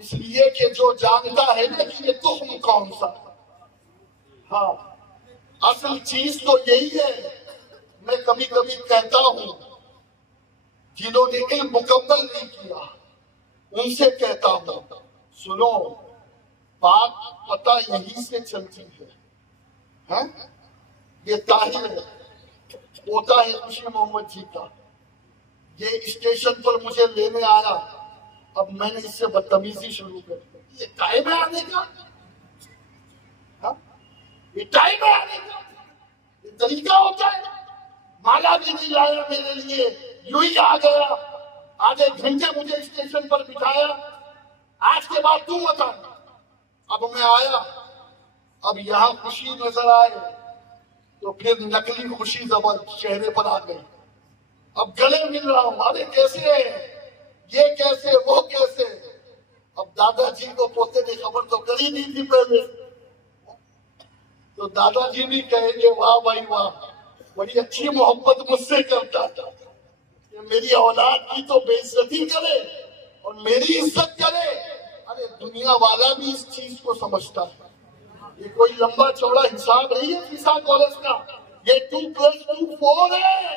اس لیے کہ جو جانتا ہے نا کہ یہ تخم کون سا، ہاں اصل چیز تو یہی ہے. میں کبھی کبھی کہتا ہوں جنہوں نے علم مکمل نہیں کیا ان سے کہتا ہوں سنو، بات پتہ یہی سے چلتی ہے. ہاں یہ طاہر پوتا ہے خوشی محمد جی کا، یہ اسٹیشن پر مجھے لینے آیا. اب میں نے اس سے بدتمیزی شروع کر دی. یہ ٹائم ہے آنے کا، ہاں یہ ٹائم ہے آنے کا، یہ طریقہ ہوتا ہے. مالا بھی نہیں لایا میرے لیے، یوں ہی آ گیا. آدھے گھنٹے مجھے اسٹیشن پر بٹھایا. آج کے بعد تم بتا. اب میں آیا، اب یہاں خوشی نظر آئے تو پھر نقلی خوشی زبر چہرے پر آ گئی. اب گلے مل رہا ہوں، ارے کیسے ہے، یہ کیسے، وہ کیسے. اب دادا جی کو پوتے نے خبر تو کری نہیں تھی پہلے، تو دادا جی بھی کہیں گے واہ بھائی واہ، بڑی اچھی محبت مجھ سے کرتا تھا کہ میری اولاد کی تو بے عزتی کرے اور میری عزت کرے. ارے دنیا والا بھی اس چیز کو سمجھتا ہے. یہ کوئی لمبا چوڑا حساب نہیں ہے فیسا کالج کا، یہ 2+2 4 ہے.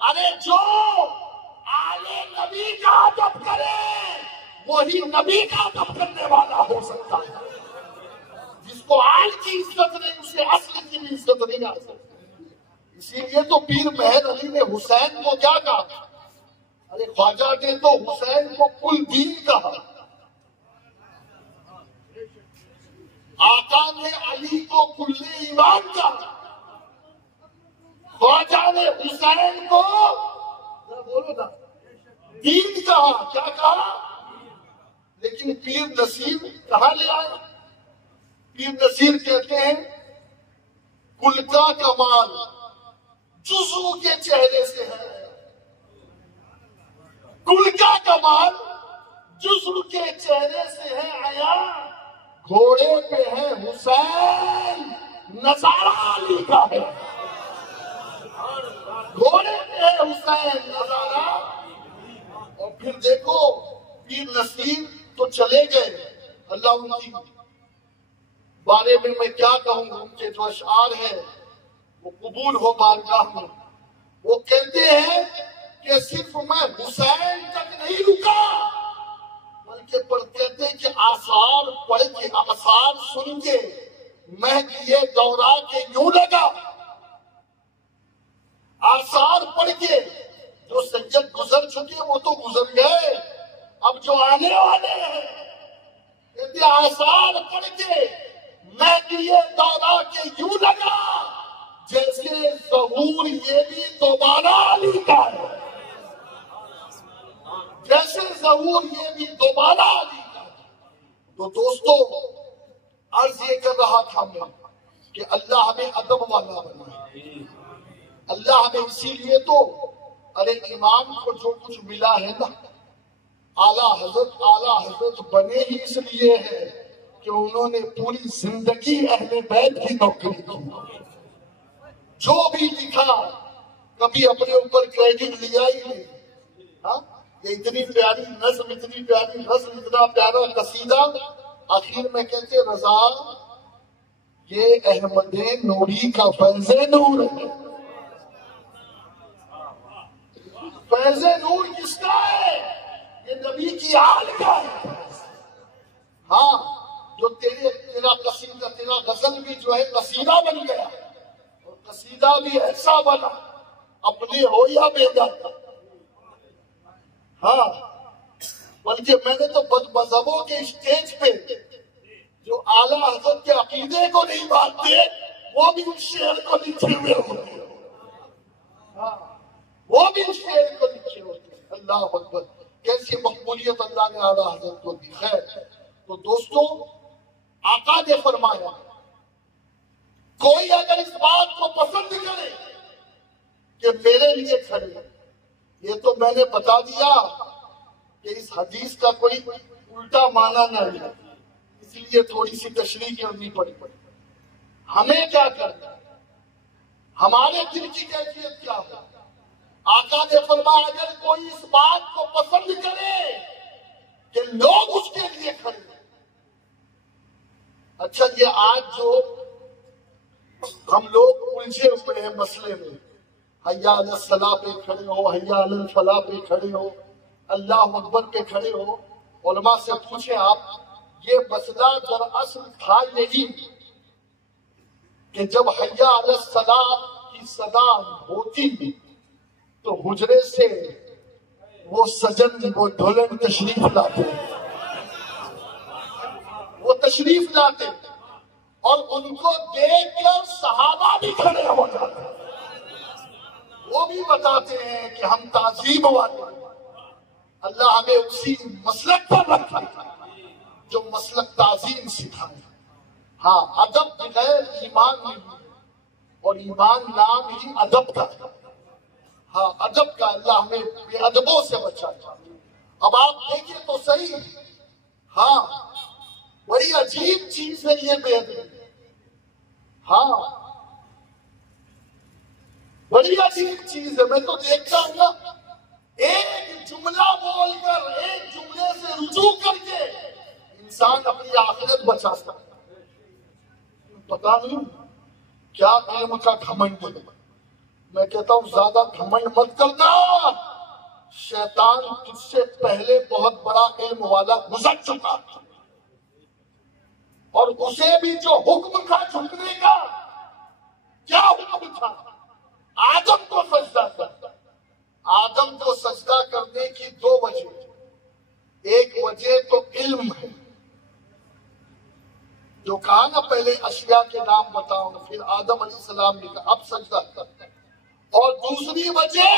ارے جو آلے نبی کا ادب کرے وہی نبی کا ادب کرنے والا ہو سکتا ہے. جس کو آل کی عزت نہیں اسے اصل کی بھی عزت نہیں آ سکتی. اسی لیے تو پیر مہر علی نے حسین کو کیا کہا؟ ارے خواجہ نے تو حسین کو کل دین کہا. آقا نے علی کو کل ایمان کہا، خواجہ نے حسین کو بولو نا دین کہا. کیا کہا؟ لیکن پیر نصیر کہاں لے آئے؟ پیر نصیر کہتے ہیں کل کا کمال جزو کے چہرے سے ہے. کل کا کمال جزو کے چہرے سے ہے. آیا گھوڑے پہ ہے حسین، نظارہ علی کا ہے. گھوڑے پہ ہے حسین، نظارہ. اور پھر دیکھو پیر نصیر تو چلے گئے، اللہ ان کی بارے میں کیا کہوں. ان کے جو اشعار ہیں وہ قبول ہو بارگاہ میں. وہ کہتے ہیں کہ صرف میں حسین تک نہیں رکا، بلکہ پر کہتے ہیں کہ آثار پڑھ کے، آثار سن کے مہدی دورہ کے یوں لگا. آثار پڑھ کے جو سید گزر چکے وہ تو گزر گئے، اب جو آنے والے ہیں کہتے آثار پڑھ کے مہدی دورہ کے یوں لگا جیسے ظہور یہ بھی دوبارہ علی کا ہے. جیسے ظہور یہ بھی دوبارہ علی کا ہے. تو دوستو عرض یہ کر رہا تھا میں کہ اللہ ہمیں ادب والا بنائے. اللہ ہمیں اسی لیے تو ارے امام کو جو کچھ ملا ہے نا، اعلیٰ حضرت بنے ہی اس لیے ہے کہ انہوں نے پوری زندگی اہل بیت کی نوکری کی. جو بھی لکھا کبھی اپنے اوپر کریڈٹ لیا ہی نہیں. ہاں یہ اتنی پیاری نظم، اتنی پیاری نظم، اتنا پیارا قصیدہ، آخر میں کہتے رضا یہ احمد نوری کا فیض نور ہے. فیض نور کس کا ہے؟ یہ نبی کی آل کا ہے. ہاں جو تیرا قصیدہ، تیرا غزل بھی جو ہے قصیدہ بن گیا، اور قصیدہ بھی ایسا بنا اپنے ہو یا بیدا. ہاں بلکہ میں نے تو بد مذہبوں کے اسٹیج پہ جو اعلیٰ حضرت کے عقیدے کو نہیں مانتے وہ بھی اس شعر کو لکھے ہوئے ہوتے ہیں. ہاں وہ بھی اس شعر کو لکھے ہوتے ہیں. اللہ اکبر، کیسی مقبولیت اللہ نے اعلیٰ حضرت کو دی. خیر تو دوستو آقا نے فرمایا کوئی اگر اس بات کو پسند کرے کہ میرے لیے کھڑے، یہ تو میں نے بتا دیا کہ اس حدیث کا کوئی الٹا معنی نہ ہے، اس لیے تھوڑی سی تشریح کرنی پڑی. ہمیں کیا کرنا، ہمارے دل کی کیفیت کیا ہے؟ آقا نے فرمایا اگر کوئی اس بات کو پسند کرے کہ لوگ اس کے لیے کھڑے ہیں۔ اچھا یہ آج جو ہم لوگ الجھے ہوئے ہیں مسئلے میں، حیا علی الصلاح پہ کھڑے ہو، حیا علی الفلاح پہ کھڑے ہو، اللہ اکبر پہ کھڑے ہو، علماء سے پوچھیں آپ، یہ مسئلہ دراصل تھا یہی کہ جب حیا علی الصلاح کی صدا ہوتی تو حجرے سے وہ سجن، وہ ڈھولن تشریف لاتے، وہ تشریف لاتے اور ان کو دیکھ کر صحابہ بھی کھڑے ہو جاتے، وہ بھی بتاتے ہیں کہ ہم تعظیم والے ہیں۔ اللہ ہمیں اسی مسلک پر رکھا جو مسلک تعظیم سکھائے۔ ہاں ادب بغیر ایمان نہیں ہے، اور ایمان نام ہی ادب کا ہے۔ ہاں ادب کا، اللہ ہمیں بے ادبوں سے بچائے۔ اب آپ دیکھیں تو صحیح، ہاں بڑی عجیب چیز ہے یہ بے ادبی، ہاں بڑی عجیب چیز ہے۔ میں تو دیکھتا ہوں نا، ایک جملہ بول کر، ایک جملے سے رجوع کر کے انسان اپنی آخرت بچا سکتا ہے۔ پتا نہیں کیا علم کا گھمنڈ ہے۔ میں کہتا ہوں زیادہ گھمنڈ مت کرنا، شیطان تجھ سے پہلے بہت بڑا علم والا گزر چکا، اور اسے بھی جو حکم تھا جھکنے کا، کیا حکم تھا؟ آدم کو سجدہ کرنا۔ آدم کو سجدہ کرنے کی دو وجہ، ایک وجہ تو علم ہے، جو کہا نا پہلے اشیاء کے نام بتاؤ، پھر آدم علیہ السلام نے کہا اب سجدہ کرنا، اور دوسری وجہ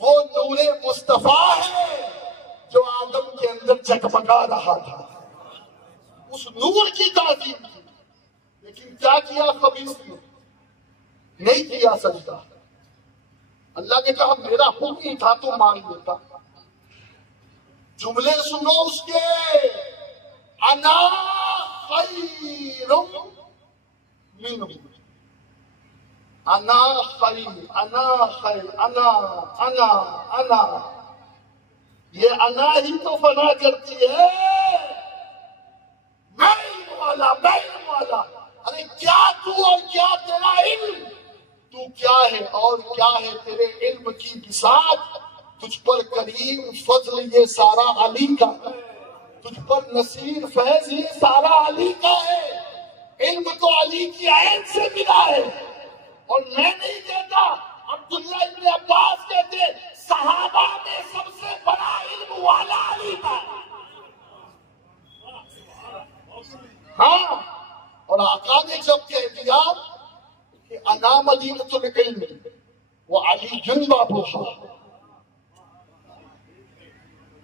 وہ نور مصطفیٰ ہے جو آدم کے اندر جگمگا رہا تھا، اس نور کی تعظیم کی۔ لیکن کیا کیا خبیث نے؟ نہیں کیا سجدہ۔ اللہ نے کہا میرا حکم ہی تھا تو مان لیتا۔ جملے سنو اس کے، انا خیر منہ، انا خیر، انا خیر، انا یہ انا ہی تو فنا کرتی ہے، میں علم والا، میں علم والا۔ ارے کیا تو اور کیا تیرا علم، تو کیا ہے اور کیا ہے تیرے علم کی بساط؟ تجھ پر کریم فضل یہ سارا علی کا ہے، تجھ پر نصیر فیض یہ سارا علی کا ہے۔ علم تو علی کی عین سے ملا ہے، اور میں نہیں کہتا، عبداللہ ابن عباس کہتے صحابہ میں سب سے بڑا علم والا علی کا۔ ہاں، اور آقا نے جب کہہ دیا کہ انا مدینۃ العلم وعلی بابوہا،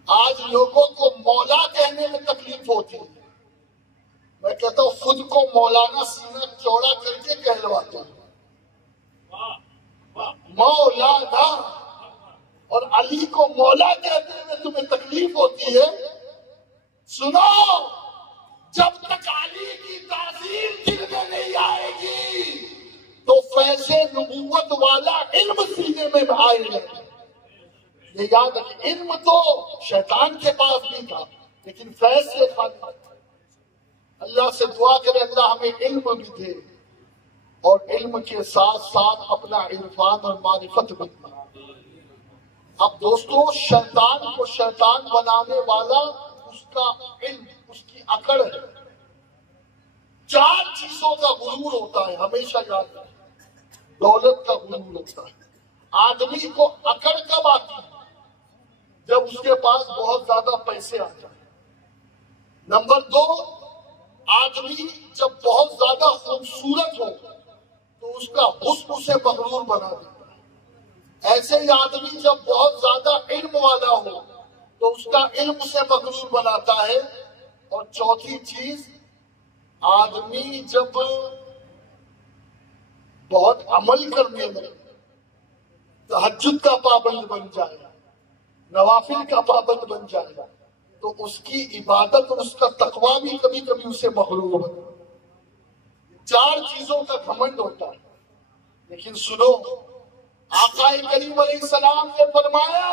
آج لوگوں کو مولا کہنے میں تکلیف ہوتی ہے، میں کہتا ہوں خود کو مولانا سینہ چوڑا کر کے کہلواتے ہیں مولانا، اور علی کو مولا کہتے میں تمہیں تکلیف ہوتی ہے۔ سنو، جب تک علی کی تعظیم دل میں نہیں آئے گی تو فیض نبوت والا علم سینے میں آئے گا۔ یہ یاد رکھیں، علم تو شیطان کے پاس بھی تھا لیکن فیض سے خالی۔ اللہ سے دعا کرے اللہ ہمیں علم بھی دے، اور علم کے ساتھ ساتھ اپنا عرفان اور معرفت بھی دے۔ اب دوستو، شیطان کو شیطان بنانے والا اس کا علم، اس کی اکڑ ہے۔ چار چیزوں کا غرور ہوتا ہے، ہمیشہ یاد رکھیں۔ دولت کا غرور ہوتا ہے۔ آدمی کو اکڑ کب آتی ہے؟ جب اس کے پاس بہت زیادہ پیسے آ جائیں۔ نمبر دو، آدمی جب بہت زیادہ خوبصورت ہو تو اس کا حسن اسے مغرور بنا دیتا ہے۔ ایسے ہی آدمی جب بہت زیادہ علم والا ہو تو اس کا علم اسے مغرور بناتا ہے۔ اور چوتھی چیز، آدمی جب بہت عمل کرنے میں تہجد کا پابند بن جائے، نوافل کا پابند بن جائے گا، تو اس کی عبادت اور اس کا تقویٰ بھی کبھی کبھی اسے مغرور ہوتا ہے۔ چار چیزوں کا گھمنڈ ہوتا ہے۔ لیکن سنو، آقا کریم علیہ السلام نے فرمایا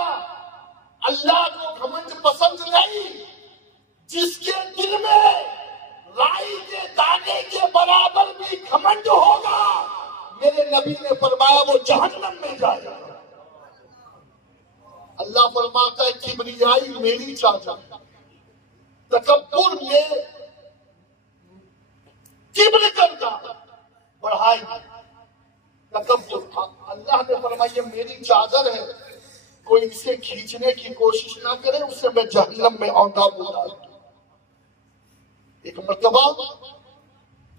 اللہ کو گھمنڈ پسند نہیں. جس کے دل میں رائی کے دانے کے برابر بھی گھمنڈ ہوگا، میرے نبی نے فرمایا وہ جہنم میں جائے گا. اللہ فرماتا ہے کبریائی میری چادر، تکبر میں کبر کرنا بڑھائی تکبر. اللہ نے فرمایا یہ میری چادر ہے، کوئی اسے کھینچنے کی کوشش نہ کرے، اسے میں جہنم میں اوندا ڈال دوں. ایک مرتبہ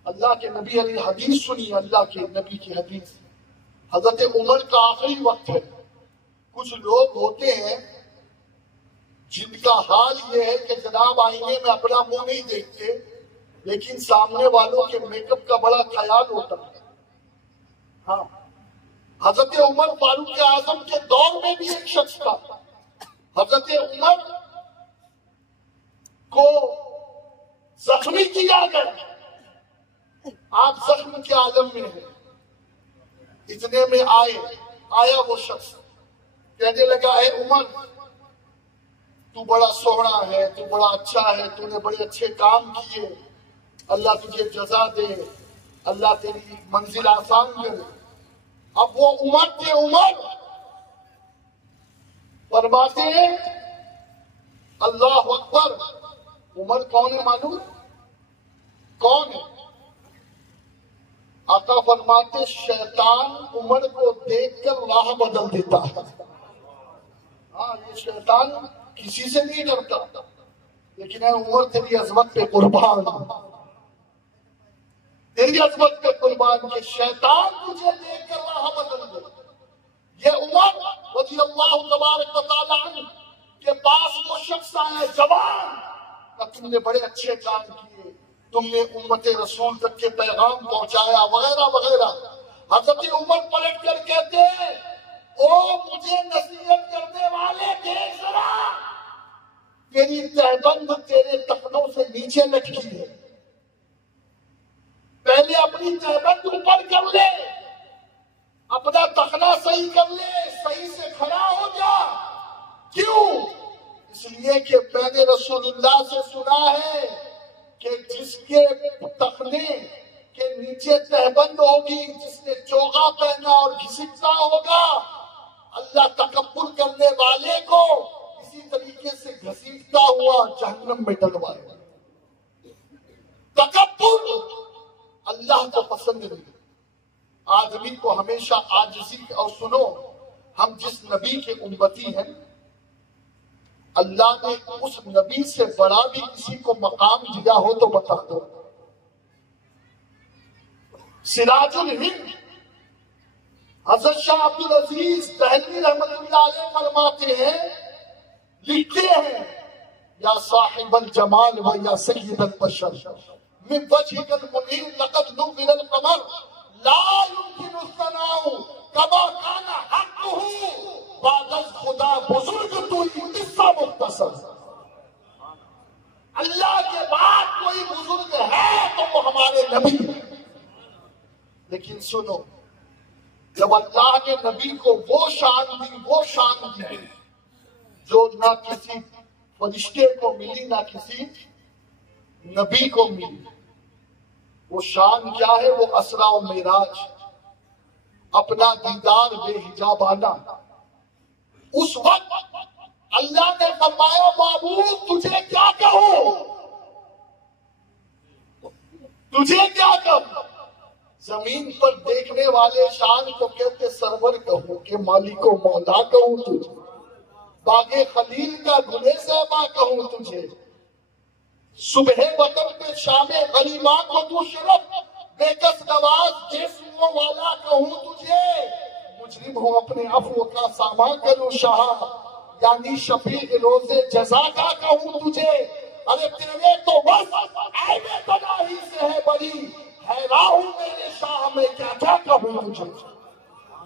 اللہ کے نبی علی حدیث سنی، اللہ کے نبی کی حدیث. حضرت عمر کا آخری وقت ہے. کچھ لوگ ہوتے ہیں جن کا حال یہ ہے کہ جناب آئینے میں اپنا منہ نہیں دیکھتے، لیکن سامنے والوں کے میک اپ کا بڑا خیال ہوتا ہے. ہاں، حضرت عمر فاروق اعظم کے دور میں بھی ایک شخص تھا. حضرت عمر کو زخمی کیا گیا، آپ زخم کے عالم میں ہیں. اتنے میں آیا وہ شخص، کہنے لگا اے عمر تو بڑا سوہنا ہے، تو بڑا اچھا ہے، تو نے بڑے اچھے کام کیے، اللہ تجھے جزا دے، اللہ تیری منزل آسان کرے. اب وہ عمر تھے. عمر فرماتے ہیں اللہ اکبر. عمر کون ہے معلوم؟ کون ہے؟ آقا فرماتے شیطان عمر کو دیکھ کر راہ بدل دیتا ہے. ہاں، یہ شیطان کسی سے نہیں ڈرتا، لیکن اے عمر تیری عظمت پہ قربان، تیری عظمت پہ قربان کہ شیطان تجھے دیکھ کر راہ بدل دے. یہ عمر رضی اللہ تبارک و تعالیٰ عنہ کے پاس وہ شخص آیا جوان، کہ تم نے بڑے اچھے کام کیے، تم نے امت رسول تک کے پیغام پہنچایا وغیرہ وغیرہ. حضرت عمر پلٹ کر کہتے ہیں او مجھے نصیحت کرنے والے دیکھ ذرا، تیری تہبند تیرے تخنوں سے نیچے لٹکی ہے. پہلے اپنی تہبند اوپر کر لے، اپنا تخنا صحیح کر لے، صحیح سے کھڑا ہو جا. کیوں؟ اس لیے کہ میں نے رسول اللہ سے سنا ہے کہ جس کے تخنے کے نیچے تہبند ہوگی، جس نے چوغا پہنا اور گھسٹتا ہوگا، اللہ تکبر کرنے والے کو اسی طریقے سے گھسیٹتا ہوا جہنم میں ڈلوائے. تکبر اللہ کو پسند نہیں. آدمی کو ہمیشہ عاجزی. اور سنو، ہم جس نبی کے امتی ہیں، اللہ نے اس نبی سے بڑا بھی کسی کو مقام دیا ہو تو بتا دو. سراج الہند حضرت شاہ عبدالعزیز دہلوی رحمۃ اللہ علیہ فرماتے ہیں، لکھتے ہیں یا صاحب الجمال و یا سید البشر من وجهك المنیر لقد نور القمر لا يمكن الثناء كما كان حقه بعد خدا بزرگ تو قصہ مختصر. اللہ کے بعد کوئی بزرگ ہے تو وہ ہمارے نبی. لیکن سنو، جب اللہ نے نبی کو وہ شان دی جو نہ کسی فرشتے کو ملی، نہ کسی نبی کو ملی. وہ شان کیا ہے؟ وہ اسرا و معراج، اپنا دیدار بے حجاب آنا. اس وقت اللہ نے فرمایا معبود تجھے کیا کہوں، تجھے کیا کہوں. زمین پر دیکھنے والے شان کو کہتے سرور کہوں کہ مالک و مولا کہوں تجھے، باغ خلیل کا گلے صحبہ کہوں تجھے، صبح وطن پہ شام غریباں کو تو شرف بے کس نواز جسموں والا کہوں تجھے. مجرم ہوں اپنے عفو کا سامان کروں شاہ، یعنی شفیع روز جزا کا کہوں تجھے. ارے تیرے تو بس عیب تناہی سے ہے بڑی، حیران ہوں میرے شاہ میں کیا کیا کہوں تجھے.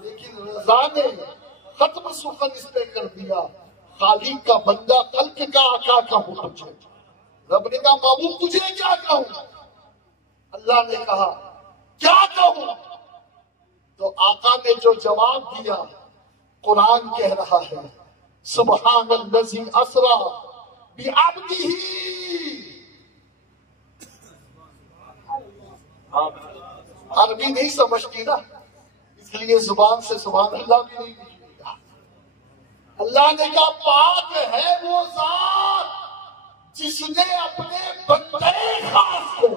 لیکن رضا نے ختم سخن اس پہ کر دیا، خالق کا بندہ خلق کا آقا کہوں تجھے. رب نے کہا معبود تجھے کیا کہوں؟ اللہ نے کہا کیا کہوں؟ تو آقا نے جو جواب دیا قرآن کہہ رہا ہے سبحان الذی اسری بعبدہ. عربی نہیں سمجھتی نا، اس لیے زبان سے سبحان اللہ بھی نہیں نکلے گا. اللہ نے کہا پاک ہے وہ ذات جس نے اپنے بندے خاص کو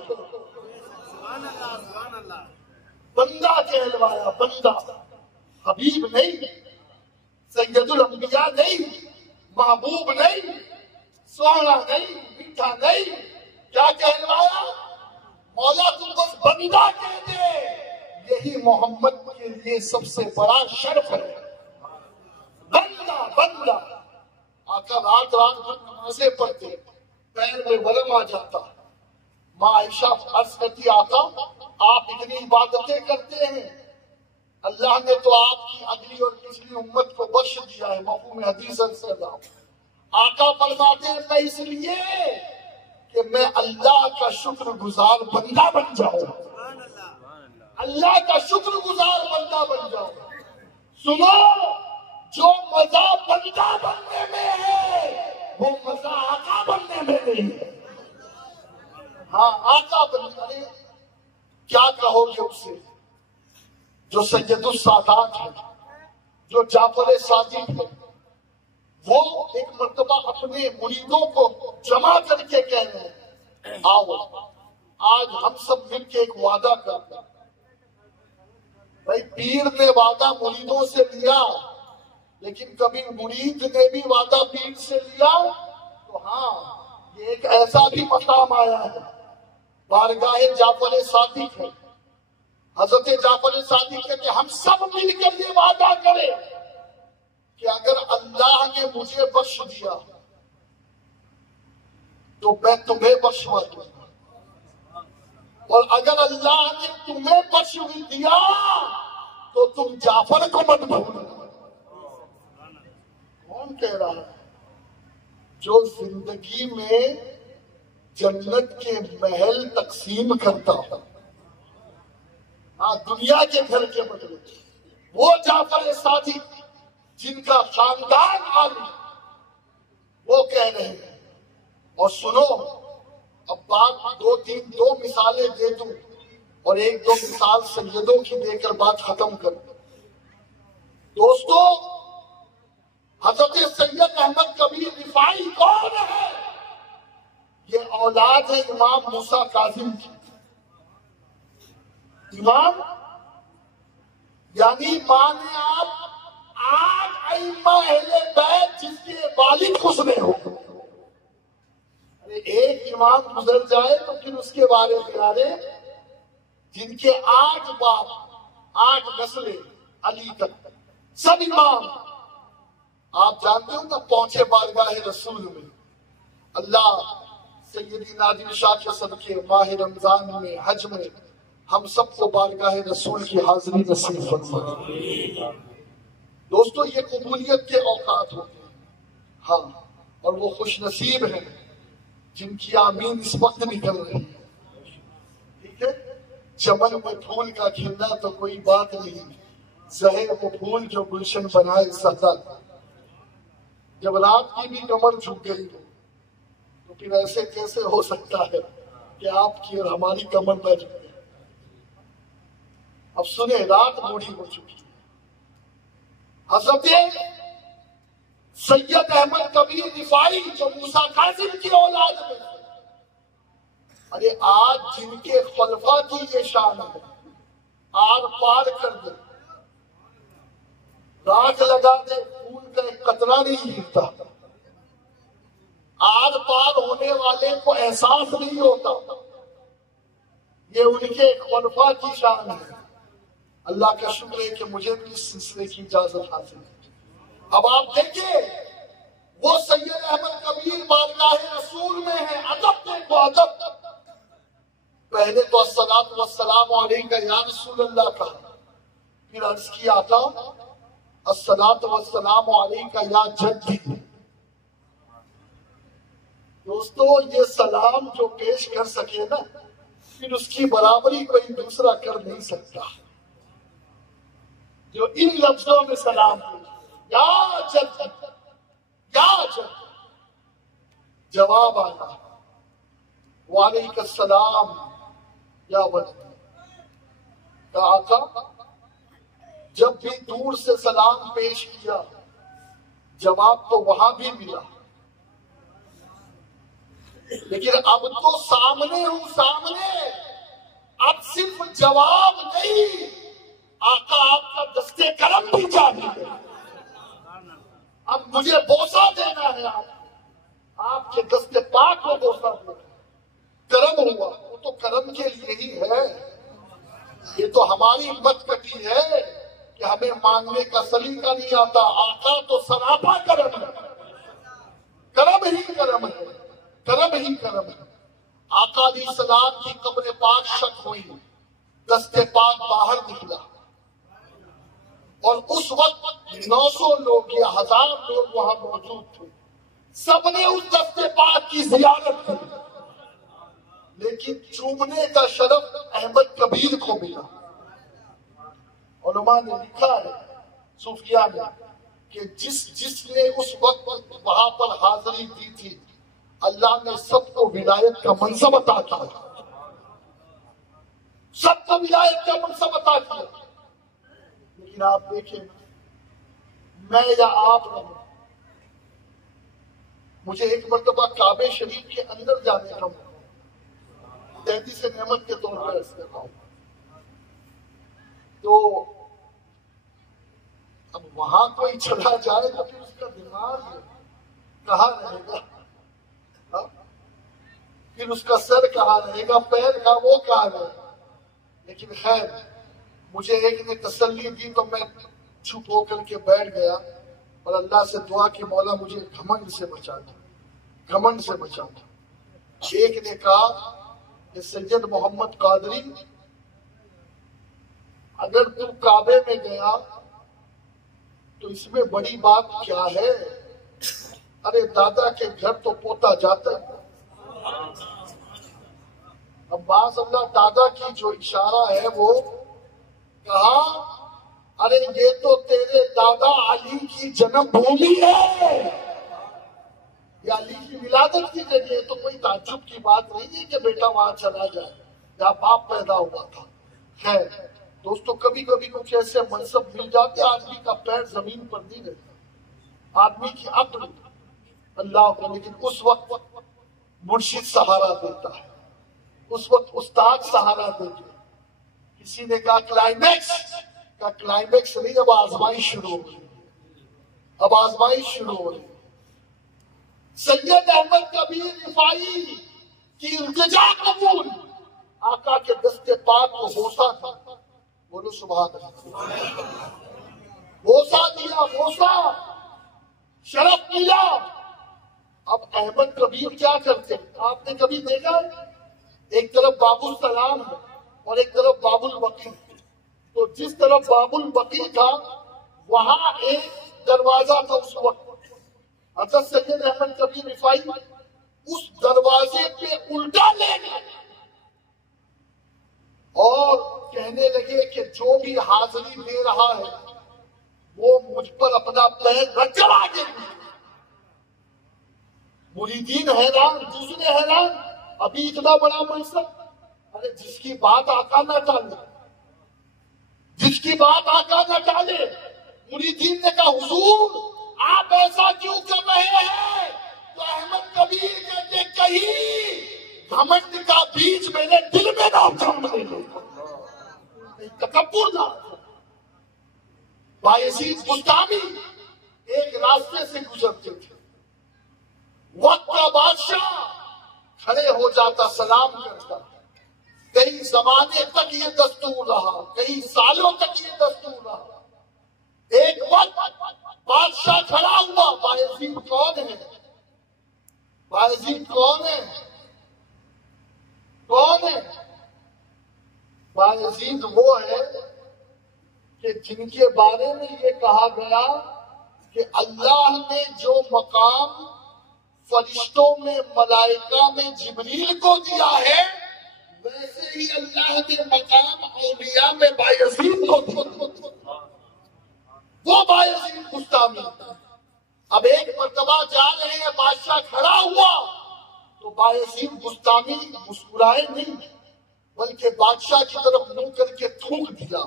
بندہ کہلوایا. بندہ، حبیب نہیں، سید الانبیاء نہیں، محبوب نہیں، سونا نہیں، میٹھا نہیں. کیا کہلوایا؟ مولا تم بس بندہ کہہ دے. یہی محمد کے لیے سب سے بڑا شرف ہے. بندہ بندہ. آقا رات رات بھر نمازیں پڑھتے، پیر میں ورم آ جاتا. ماں عائشہ عرض کرتی آقا آپ اتنی عبادتیں کرتے ہیں، اللہ نے تو آپ کی اگلی اور پچھلی امت کو بخش دیا ہے. مفہوم حدیث سے اللہ آقا فرماتے ہیں میں اس لیے کہ میں اللہ کا شکر گزار بندہ بن جاؤں. اللہ کا شکر گزار بندہ بن جاؤں. سنو، جو مزہ بندہ بننے میں ہے وہ مزہ آقا بننے میں نہیں ہے. ہاں آقا بننے کیا کہو گے اسے جو سید السادات ہے، جو جعفر صادق ہے. وہ ایک مرتبہ اپنے مریدوں کو جمع کر کے کہہ رہے ہیں آؤ آج ہم سب مل کے ایک وعدہ کرتے ہیں. بھائی پیر نے وعدہ مریدوں سے لیا، لیکن کبھی مرید نے بھی وعدہ پیر سے لیا تو ہاں یہ ایک ایسا بھی مقام آیا ہے. بارگاہ جعفر صادق ہے، حضرت جعفر صادق ہے کہ ہم سب مل کر یہ وعدہ کریں کہ اگر اللہ نے مجھے بخش دیا تو میں تمہیں بخشوا دوں گا، اور اگر اللہ نے تمہیں بخش دیا تو تم جعفر کو مت بھولنا. کون کہہ رہا ہے؟ جو زندگی میں جنت کے محل تقسیم کرتا ہو، ہاں دنیا کے گھر کے بدلے، وہ جعفر صادق جن کا خاندان عالی، وہ کہہ رہے ہیں. اور سنو اب بات دو مثالیں دے دوں اور ایک دو مثال سیدوں کی دے کر بات ختم کروں. دوستو حضرت سید احمد کبیر رفاعی کون ہے؟ یہ اولاد ہے امام موسیٰ کاظم کی. امام یعنی مانے آپ 8 ائمہ اہل بیت جس کے والد خسرے ہو. ایک امام گزر جائے تو پھر اس کے بارے میں جن کے 8 باپ 8 نسلیں علی تک سب امام. آپ جانتے ہو نا پہنچے بارگاہ رسول میں. اللہ سیدی نادر شاہ کے صدقے ماہ رمضان میں حج میں ہم سب کو بارگاہ رسول کی حاضری نصیب فرمائے. دوستو یہ قبولیت کے اوقات ہوتے ہیں ہاں، اور وہ خوش نصیب ہیں جن کی آمین اس وقت نکل رہی ہے. ٹھیک ہے، چمن میں پھول کا کھلنا تو کوئی بات نہیں، زہر وہ پھول جو گلشن بنائے سدا. جب رات کی بھی کمر جھک گئی ہو تو پھر ایسے کیسے ہو سکتا ہے کہ آپ کی اور ہماری کمر نہ جھکے. اب سنیں، رات بوڑھی ہو چکی ہے. حضرت سید احمد کبیر رفاعی جو موسیٰ کاظم کی اولاد میں، ارے آج جن کے خلفاء کی یہ شان ہے، آر پار کر دے، راکھ لگا دے، خون کا ایک قطرہ نہیں گرتا. آر پار ہونے والے کو احساس نہیں ہوتا. یہ ان کے خلفاء کی شان ہے. اللہ کا شکر ہے کہ مجھے بھی اس سلسلے کی اجازت حاصل ہے. اب آپ دیکھیں وہ سید احمد کبیر بارگاہ رسول میں ہے. ادب دیکھو ادب. پہلے تو الصلاۃ والسلام علیکہ یا رسول اللہ کہا، پھر عرض کیا تھا الصلاۃ والسلام علیکہ یا جدی. دوستو یہ سلام جو پیش کر سکے نا، پھر اس کی برابری کوئی دوسرا کر نہیں سکتا. جو ان لفظوں میں سلام یا جد کیا جواب آیا، وعلیکم السلام یا ولد۔ کہا آقا جب بھی دور سے سلام پیش کیا جواب تو وہاں بھی ملا، لیکن اب تو سامنے ہوں سامنے، اب صرف جواب نہیں، آقا آپ کا دستے کرم بھی چاہیے، اب مجھے بوسہ دینا ہے، آپ کے دستے پاک کو بوسہ دینا، کرم ہوا، وہ تو کرم کے لیے ہی ہے، یہ تو ہماری مت کٹی ہے کہ ہمیں مانگنے کا سلیقہ نہیں آتا، آقا تو سراپا کرم ہے، کرم ہی کرم ہے، کرم ہی کرم ہے۔ آقا علیہ السلام کی قبر پاک شک ہوئی، دستے پاک باہر نکلا، اور اس وقت 900 لوگ یا 1000 لوگ وہاں موجود تھے، سب نے اس دستے پاک کی زیارت کی، لیکن چومنے کا شرف احمد کبیر کو ملا۔ علماء نے لکھا ہے صوفیاء میں کہ جس نے اس وقت وہاں پر حاضری دی تھی، اللہ نے سب کو ولایت کا منصب عطا کیا، سب کو ولایت کا منصب عطا کیا، لیکن آپ دیکھیں میں یا آپ نہیں، مجھے ایک مرتبہ کعبے شریف کے اندر جانے کا تحدی سے نعمت کے طور پر اس کرتا ہوں، تو اب وہاں کوئی چلا جائے تو پھر اس کا دماغ کہاں رہے گا، پھر اس کا سر کہاں رہے گا، پیر کا وہ کہاں رہے گا، لیکن خیر مجھے ایک نے تسلی دی تو میں چھپ ہو کر کے بیٹھ گیا اور اللہ سے دعا کہ مولا مجھے گھمنڈ سے بچا دو، گھمنڈ سے بچا دو۔ ایک نے کہا کہ سید محمد قادری اگر تو کعبے میں گیا تو اس میں بڑی بات کیا ہے، ارے دادا کے گھر تو پوتا جاتا ہے، اب باز اللہ دادا کی جو اشارہ ہے وہ کہا ارے یہ تو تیرے دادا علی کی جنم بھومی ہے، یہ علی کی ولادت کی جگہ ہے، تو کوئی تعجب کی بات نہیں ہے کہ بیٹا وہاں چلا جائے جہاں باپ پیدا ہوا تھا۔ خیر دوستو کبھی کبھی کچھ ایسے منصب مل جاتے آدمی کا پیر زمین پر نہیں رہتا، آدمی کی عقل اللہ کا، لیکن اس وقت مرشد سہارا دیتا ہے، اس وقت استاد سہارا دیتے۔ کسی نے کہا کلائمیکس، کا کلائمیکس نہیں، اب آزمائش شروع ہو گئی، اب آزمائش شروع ہو گئی۔ سید احمد کبیر رفاعی کی التجا قبول، آقا کے دستے پاک کو بوسا تھا، بولو سبحان اللہ، بوسا دیا، بوسا شرف ملا۔ اب احمد کبیر کیا کرتے آپ نے کبھی دیکھا ہے؟ ایک طرف باب السلام اور ایک طرف باب البقیع، تو جس طرف باب البقیع تھا وہاں ایک دروازہ تھا اس وقت، حضرت سید احمد کبیر رفاعی اس دروازے پہ الٹا لے گئے اور کہنے لگے کہ جو بھی حاضری دے رہا ہے وہ مجھ پر اپنا پیر رکھ کر آگے۔ مریدین حیران، دوسرے حیران، ابھی اتنا بڑا منصب، ارے جس کی بات آقا نہ ٹالے، جس کی بات آقا نہ ٹالے۔ مریدین نے کہا حضور آپ ایسا کیوں کر رہے ہیں؟ تو احمد کبیر کہتے کہیں گھمنڈ کا بیج میرے دل میں نہ جمنے دے، تکبر نہ۔ بایزید بستامی ایک راستے سے گزرتے تھے، وقت کا بادشاہ کھڑے ہو جاتا، سلام کرتا، کئی زمانے تک یہ دستور رہا، کئی سالوں تک یہ دستور رہا۔ ایک وقت بادشاہ کھڑا ہوا، بایزید کون ہے؟ بایزید کون ہے؟ کون ہے؟ بایزید وہ ہے کہ جن کے بارے میں یہ کہا گیا کہ اللہ نے جو مقام فرشتوں میں، ملائکہ میں جبریل کو دیا ہے، ویسے ہی اللہ نے مقام اولیاء میں بایزید کو دیا۔ وہ بایزید بستامی اب ایک مرتبہ جا رہے ہیں، بادشاہ کھڑا ہوا تو بایزید بستامی مسکرائے نہیں، بلکہ بادشاہ کی طرف منہ کر کے تھوک دیا۔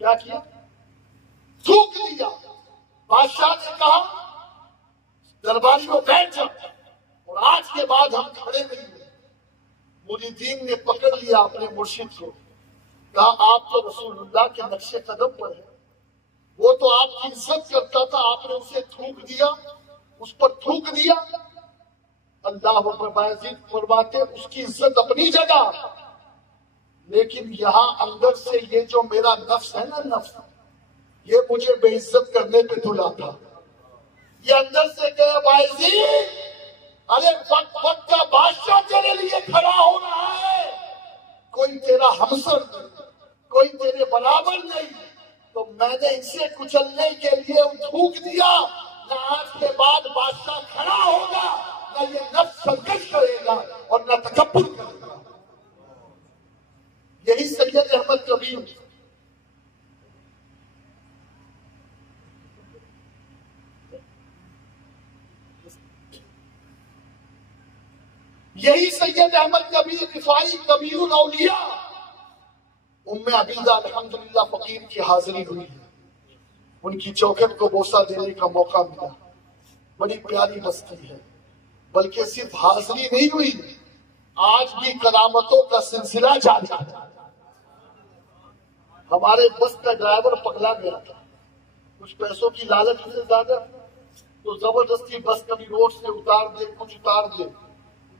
کیا کیا؟ تھوک دیا۔ بادشاہ نے کہا درباری کو بیٹھ جا، اور آج کے بعد ہم کھڑے نہیں ہیں۔ مریدین نے پکڑ لیا اپنے مرشد کو، کہا آپ تو رسول اللہ کے نقش قدم پر ہیں، وہ تو آپ کی عزت کرتا تھا، آپ نے اسے تھوک دیا، اس پر تھوک دیا۔ اللہ اکبر۔ بایزید فرماتے اس کی عزت اپنی جگہ، لیکن یہاں اندر سے یہ جو میرا نفس ہے نا، نفس یہ مجھے بے عزت کرنے پہ تلا تھا۔ یہ اندر سے کہے بایزید ارے وقت کا بادشاہ تیرے لیے کھڑا ہو رہا ہے، کوئی تیرا ہمسر نہیں، کوئی تیرے برابر نہیں، تو میں نے اسے کچلنے کے لیے تھوک دیا۔ نہ آج کے بعد بادشاہ کھڑا ہوگا، نہ یہ نفس سرکش کرے گا، اور نہ تکبر کرے گا۔ یہی سید احمد کبیر رفاعی کبیر الاولیاء ام عبیدہ الحمدللہ فقیر کی حاضری ہوئی ہے، ان کی چوکھٹ کو بوسہ دینے کا موقع ملا۔ بڑی پیاری بستی ہے، بلکہ صرف حاضری نہیں ہوئی، آج بھی کرامتوں کا سلسلہ جاری ہے۔ ہمارے بس کا ڈرائیور پکڑا گیا تھا، کچھ پیسوں کی لالچ سے زیادہ، تو زبردستی بس کبھی روڈ سے اتار دے، کچھ اتار دے۔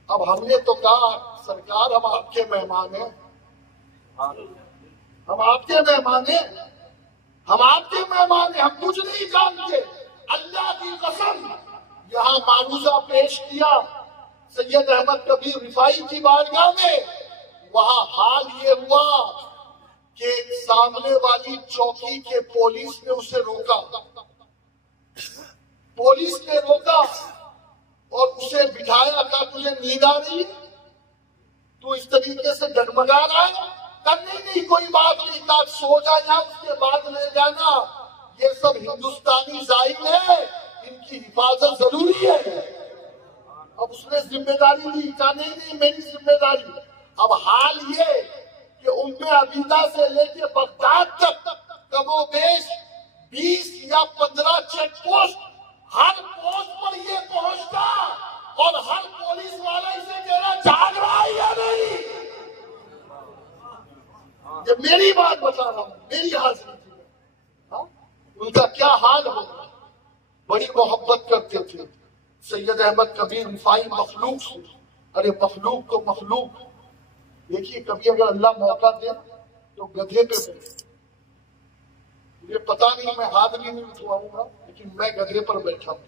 اب ہم نے تو کہا سرکار ہم آپ کے مہمان ہیں، ہم آپ کے مہمان ہیں، ہم آپ کے مہمان ہیں، ہم کچھ نہیں جانتے۔ اللہ کی قسم یہاں معروضہ پیش کیا سید احمد کبیر رفاعی کی بارگاہ میں، وہاں حال یہ ہوا کہ سامنے والی چوکی کے پولیس نے اسے روکا، پولیس نے روکا اور اسے بٹھایا، کہا تجھے نیند آ رہی ہے، تو اس طریقے سے ڈگمگا رہا ہے؟ نہیں کوئی بات نہیں، کہا سو جا یا اس کے بعد لے جانا، یہ سب ہندوستانی زائل ہے، ان کی حفاظت ضروری ہے۔ اب اس نے ذمہ داری لی، کہا نہیں میری ذمہ داری۔ اب حال یہ کہ ام عبیدہ سے لے کے بغداد تک کم و بیش 20 یا 15 چیک پوسٹ، ہر پوسٹ پر یہ پہنچتا اور ہر پولیس والا اسے کہنا جاگ رہا ہے یا نہیں۔ یہ میری بات بتا رہا ہوں، میری حاضری تھی۔ ان کا کیا حال ہوگا، بڑی محبت کرتے تھے سید احمد کبیر رفاعی مخلوق سے۔ ارے مخلوق کو مخلوق دیکھیے، کبھی اگر اللہ موقع دے تو گدھے پہ بیٹھے، مجھے پتا نہیں میں ہاتھ بھی نہیں اٹھواؤں گا، لیکن میں گدھے پر بیٹھا ہوں۔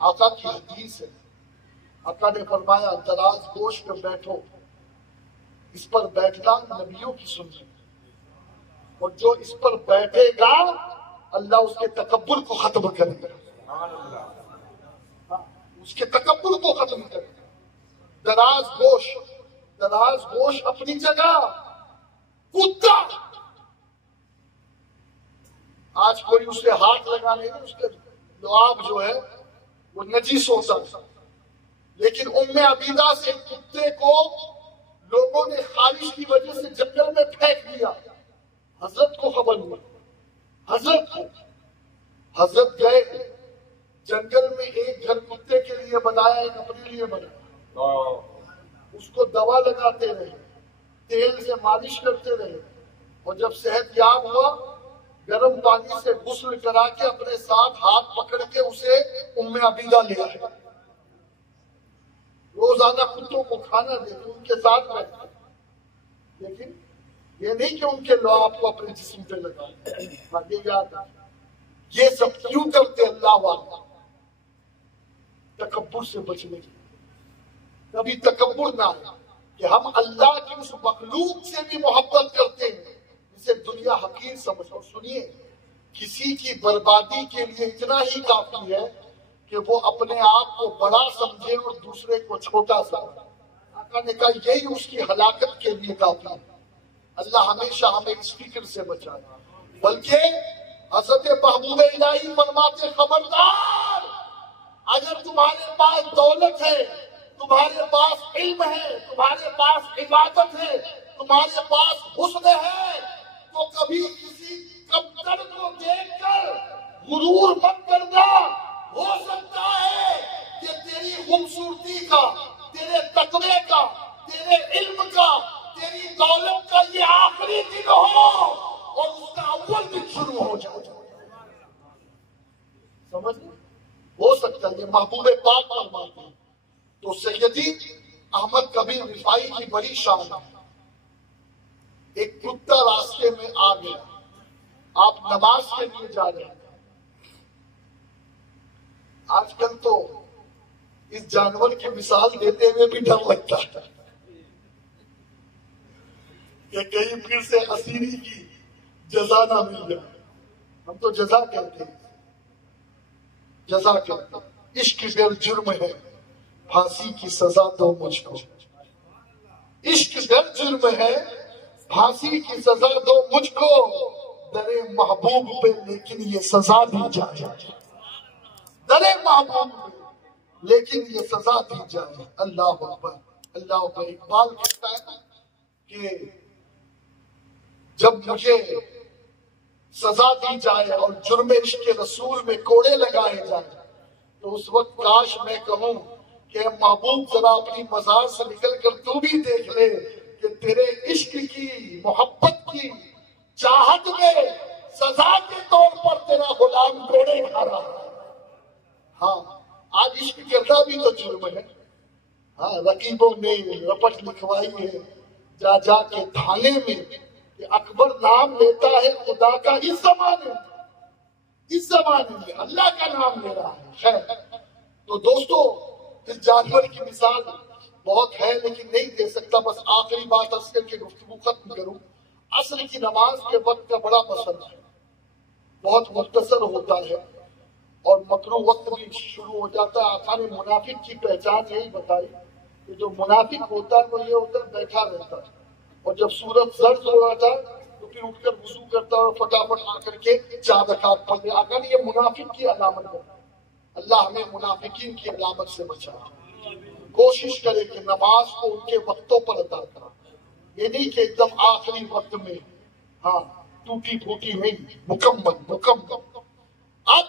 آقا کی حدیث ہے، آقا نے فرمایا دراز گوش پہ بیٹھو، اس پر بیٹھنا نبیوں کی سنت، اور جو اس پر بیٹھے گا اللہ اس کے تکبر کو ختم کرے گا، اس کے تکبر کو ختم کرے گا۔ دراز گوش اپنی جگہ، کتا آج کوئی اسے ہاتھ لگانے گا، اس کے لعاب جو ہے وہ نجیس ہوتا ہے، لیکن ام عبیدہ سے کتے کو لوگوں نے خارش کی وجہ سے جنگل میں پھینک دیا، حضرت کو خبر ہوئی، حضرت گئے جنگل میں، ایک گھر کتے کے لیے بنایا، ایک اپنے لیے بنایا، اس کو دوا لگاتے رہے، تیل سے مالش کرتے رہے، اور جب صحت یاب ہوا گرم پانی سے غسل کرا کے اپنے ساتھ ہاتھ پکڑ کے اسے ام عبیدہ لے آئے، روزانہ کتوں کو کھانا دیتے، ان کے ساتھ رہتے، لیکن یہ نہیں کہ ان کے لعاب کو اپنے جسم پہ لگائے۔ یہ یاد ہے، یہ سب کیوں کرتے اللہ والا؟ تکبر سے بچنے کے، کبھی تکبر نہ ہے کہ ہم اللہ کی اس مخلوق سے بھی محبت کرتے ہیں جسے دنیا حقیر سمجھو۔ سنیے، کسی کی بربادی کے لیے اتنا ہی کافی ہے کہ وہ اپنے آپ کو بڑا سمجھے اور دوسرے کو چھوٹا سمجھے۔ آقا نے کہا یہی اس کی ہلاکت کے لیے کافی ہے۔ اللہ ہمیشہ ہمیں اس فکر سے بچائے، بلکہ حضرت محبوب الہی فرماتے خبردار، اگر تمہارے پاس دولت ہے، تمہارے پاس علم ہے، تمہارے پاس عبادت ہے، تمہارے پاس حسن ہے، تو کبھی کسی کمتر کو دیکھ کر غرور مت کرنا۔ ہو سکتا ہے کہ تیری خوبصورتی کا، تیرے تقوی کا، تیرے علم کا، تیری دولت کا یہ آخری دن ہو اور اس کا اول دن شروع ہو جائے۔ سمجھ ہو سکتا ہے، یہ محبوب پاک فرماتے ہیں۔ تو سیدی احمد کبیر رفاعی کی بڑی شان ہے۔ ایک کتا راستے میں آ گیا، آپ نماز کے لیے جا رہے ہیں۔ آج کل تو اس جانور کی مثال دیتے ہوئے بھی ڈر لگتا ہے کہ کہیں پھر سے اسیری کی جزا نہ مل جائے۔ ہم تو جزا کہتے ہیں، جزا کہتے ہیں۔ عشق غیر جرم ہے، پھانسی کی سزا دو مجھ کو۔ عشق غیر جرم ہے، پھانسی کی سزا دو مجھ کو، درے محبوب پہ لیکن یہ سزا دی جائے۔ درے محبوب پہ لیکن یہ سزا دی جائے۔ اللہ اکبر، اللہ اکبر۔ اقبال کہتا ہے کہ جب مجھے سزا دی جائے اور جرم عشق رسول میں کوڑے لگائے جائیں تو اس وقت کاش میں کہوں کہ محبوب ذرا اپنی مزار سے نکل کر تو بھی دیکھ لے کہ تیرے عشق کی، محبت کی چاہت میں سزا کے طور پر تیرا غلام کوڑے کھا رہا ہے۔ ہاں آج عشق کرنا بھی تو جرم ہے۔ ہاں رقیبوں نے رپٹ لکھوائی ہے جا جا کے تھانے میں کہ اکبر نام لیتا ہے خدا کا اس زمانے میں، اس زمانے میں اللہ کا نام لے رہا ہے۔ خیر تو دوستو اس جانور کی مثال بہت ہے لیکن نہیں دے سکتا، بس آخری بات عصر کی گفتگو ختم کروں۔ عصر کی نماز کے وقت کا بڑا مسئلہ ہے، بہت مختصر ہوتا ہے اور مکروہ وقت بھی شروع ہو جاتا ہے۔ آقا نے منافق کی پہچان یہی بتائی کہ جو منافق ہوتا ہے وہ یہ ہوتا ہے بیٹھا رہتا ہے، اور جب سورج زرد ہو رہا تھا تو پھر اٹھ کر وضو کرتا اور فٹافٹ آ کر کے 4 رکعت پڑھ لیا۔ آقا نے یہ منافق کی علامت ہے۔ اللہ ہمیں منافقین کی علامت سے بچائے۔ کوشش کرے کہ نماز کو ان کے وقتوں پر ادا کرے، یہ نہیں کہ ایک دم آخری وقت میں ہاں ٹوٹی پھوٹی نہیں، مکمل۔ اب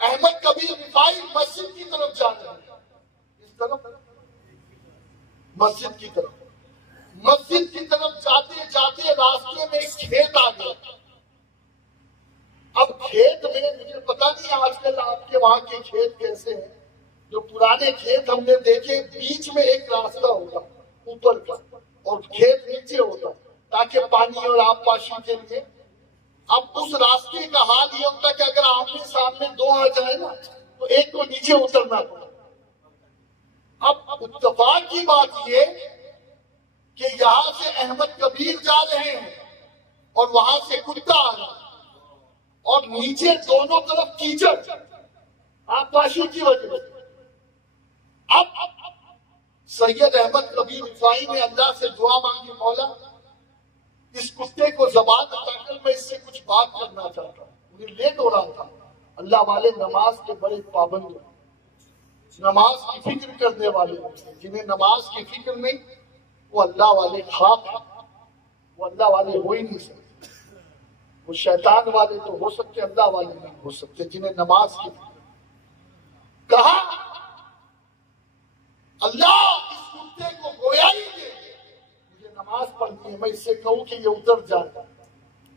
احمد کبیر رفاعی مسجد کی طرف جا رہے ہیں، اس طرف مسجد کی طرف جاتے جاتے راستے میں ایک کھیت آ گیا۔ اب کھیت میں مجھے پتا نہیں آج کل آپ کے وہاں کے کھیت کیسے ہیں، جو پرانے کھیت ہم نے دیکھے بیچ میں ایک راستہ ہوگا اوپر کا اور کھیت نیچے ہوتا تاکہ پانی اور آب پاشی کے لیے۔ اب اس راستے کا حال یہ ہوتا کہ اگر آمنے سامنے 2 آ جائے نا تو ایک کو نیچے اترنا پڑا۔ اب اتفاق کی بات یہ کہ یہاں سے احمد کبیر جا رہے ہیں اور وہاں سے کتا آ رہا اور نیچے دونوں طرف کیچڑ آبپاشی کی وجہ سے۔ اب سید احمد کبیر رفاعی نے اللہ سے دعا مانگی، مولا اس کتے کو زبان عطا کر، میں اس سے کچھ بات کرنا چاہتا ہوں۔ انہیں لیٹ ہو رہا تھا۔ اللہ والے نماز کے بڑے پابند ہیں، نماز کی فکر کرنے والے ہوتے ہیں۔ جنہیں نماز کی فکر نہیں وہ اللہ والے خاک ہیں، وہ اللہ والے ہو ہی نہیں سکتے۔ وہ شیطان والے تو ہو سکتے، اللہ والے نہیں ہو سکتے جنہیں نماز کی فکر۔ کہا اللہ اس کتے کو گویا ہی دے، مجھے نماز پڑھنی ہے، میں اس سے کہوں کہ یہ اتر جائے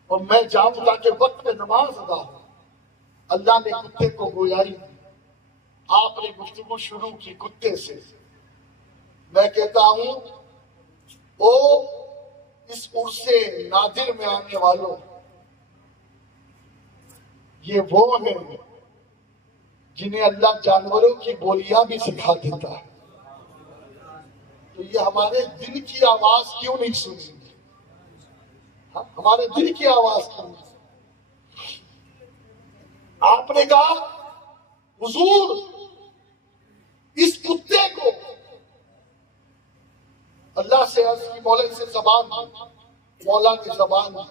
اور میں جاؤں تاکہ وقت پہ نماز ادا ہو۔ اللہ نے کتے کو گویا ہی دی۔ آپ نے گفتگو شروع کی کتے سے۔ میں کہتا ہوں او اس عرص نادر میں آنے والوں، یہ وہ ہیں جنہیں اللہ جانوروں کی بولیاں بھی سکھا دیتا ہے، تو یہ ہمارے دل کی آواز کیوں نہیں سنیں گے؟ ہمارے دل کی آواز کیوں نہیں سنیں؟ آپ نے کہا حضور اس کتے کو، اللہ سے عرض کی مولا اسے زبان دی، مولا نے زبان دی۔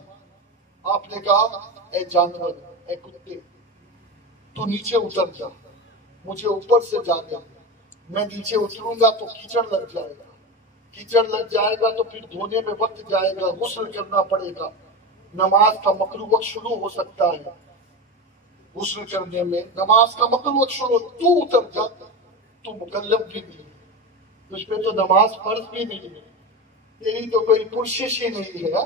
آپ نے کہا اے جانور اے کتے تو نیچے اتر جا، مجھے اوپر سے جانے، میں نیچے اتروں گا تو کیچڑ لگ جائے گا، کیچڑ لگ جائے گا تو پھر دھونے میں وقت جائے گا، غسل کرنا پڑے گا، نماز کا مکروہ وقت شروع ہو سکتا ہے، غسل کرنے میں نماز کا مکروہ وقت شروع، تو اتر جا، تو مکلف بھی نہیں، تجھ پہ تو نماز فرض بھی نہیں ہے، تیری تو کوئی پرشش ہی نہیں ہے،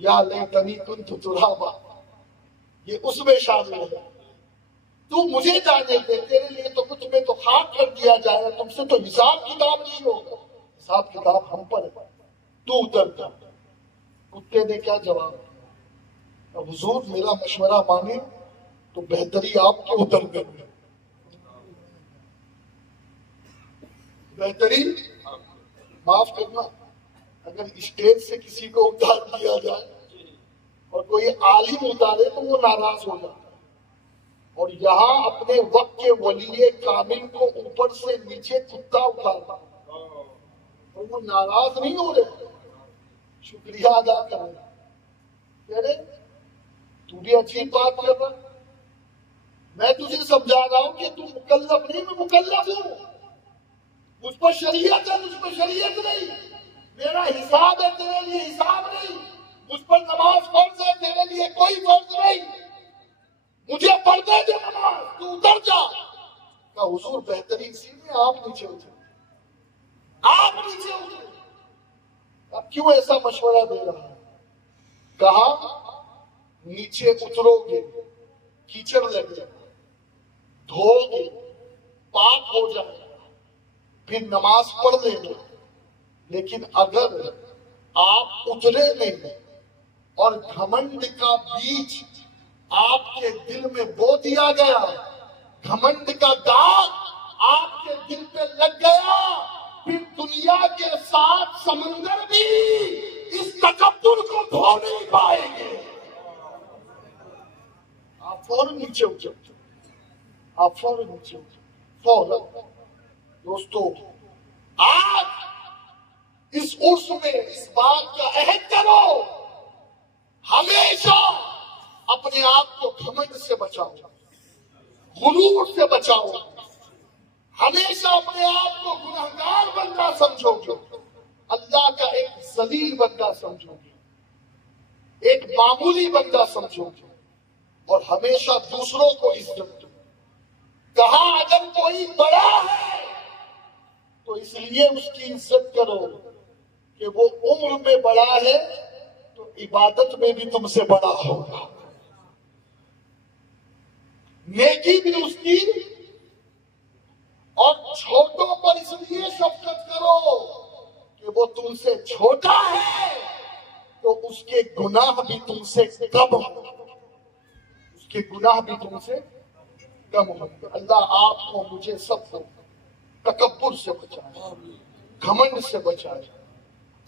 یا لیتنی کنت ترابا، یہ اس میں شامل ہے، تو مجھے جانے دے، تیرے لیے تو کچھ میں تو خاک کر دیا جائے گا، تم سے تو حساب کتاب نہیں ہوگا، حساب کتاب ہم پر ہے، تو اتر جا۔ کتے نے کیا جواب دیا؟ اب حضور میرا مشورہ مانے تو بہتری آپ کے اتر کر میں، بہتری معاف کرنا، اگر اسٹیج سے کسی کو اتار دیا جائے اور کوئی عالم اتارے تو وہ ناراض ہو جاتا ہے، اور یہاں اپنے وقت کے ولی کامل کو اوپر سے نیچے کتا اتارتا اور وہ ناراض نہیں ہو رہے، شکریہ ادا کر رہے، کہہ رہے تو بھی عجیب بات کر رہا، میں تجھے سمجھا رہا ہوں کہ تو مکلف نہیں، میں مکلف ہوں، مجھ پر شریعت ہے، مجھ پر شریعت نہیں، میرا حساب ہے، تیرے لیے حساب نہیں، مجھ پر نماز فرض ہے، تیرے لیے کوئی فرض نہیں، مجھے پڑھنے دے نماز، تو اتر جا۔ کہ حضور بہترین اسی میں آپ نیچے اترے، آپ نیچے اترے، اب کیوں ایسا مشورہ دے رہا ہے؟ کہا نیچے اترو گے کیچڑ لگ جائے گا، دھو گے پاک ہو جائے گا، پھر نماز پڑھ لیں گے، لیکن اگر آپ اترے نہیں اور گھمنڈ کا بیج آپ کے دل میں بو دیا گیا، گھمنڈ کا داغ آپ کے دل پہ لگ گیا، پھر دنیا کے ساتھ سمندر بھی اس تکبر کو دھو نہیں پائیں گے۔ آپ فوراً نیچے اترو، آپ فوراً نیچے اترو، فوراً۔ دوستو آج اس عرس میں اس بات کا عہد کرو، ہمیشہ اپنے آپ کو گھمنڈ سے بچاؤ، غرور سے بچاؤ، ہمیشہ اپنے آپ کو گنہگار بندہ سمجھو گے، اللہ کا ایک ذلیل بندہ سمجھو گے، ایک معمولی بندہ سمجھو گے، اور ہمیشہ دوسروں کو عزت دو۔ کہا اگر کوئی بڑا ہے تو اس لیے اس کی عزت کرو کہ وہ عمر میں بڑا ہے تو عبادت میں بھی تم سے بڑا ہوگا، نیکی بھی اس کی، اور چھوٹوں پر اس لیے شفقت کرو کہ وہ تم سے چھوٹا ہے تو اس کے گناہ بھی تم سے کم ہو، اس کے گناہ بھی تم سے کم ہو۔ اللہ آپ کو مجھے سب کو تکبر سے بچائے، گھمنڈ سے بچائے۔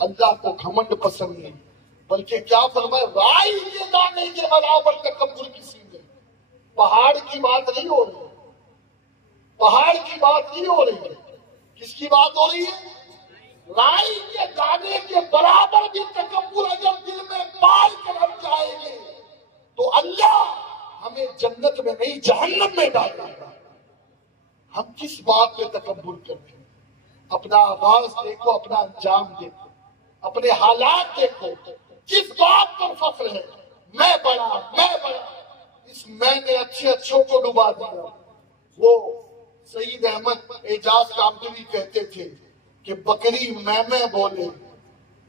اللہ کو گھمنڈ پسند نہیں، بلکہ کیا فرمائے، رائی کے دانے کے برابر تکبر کسی میں۔ پہاڑ کی بات نہیں ہو رہی، پہاڑ کی بات نہیں ہو رہی ہے، کس کی بات ہو رہی ہے؟ رائی کے دانے کے برابر بھی تکبر اگر دل میں پال کر ہم جائیں گے تو اللہ ہمیں جنت میں نہیں جہنم میں ڈالے گا۔ ہم کس بات پہ تکبر کرتے ہیں؟ اپنا آغاز دیکھو، اپنا انجام دیکھو، اپنے حالات دیکھو، کس بات پر فخر ہے؟ میں بڑا، میں بڑا، اس میں نے اچھے اچھوں کو ڈبا دیا۔ وہ سید احمد اعجاز کامدری کہتے تھے کہ بکری میں بولے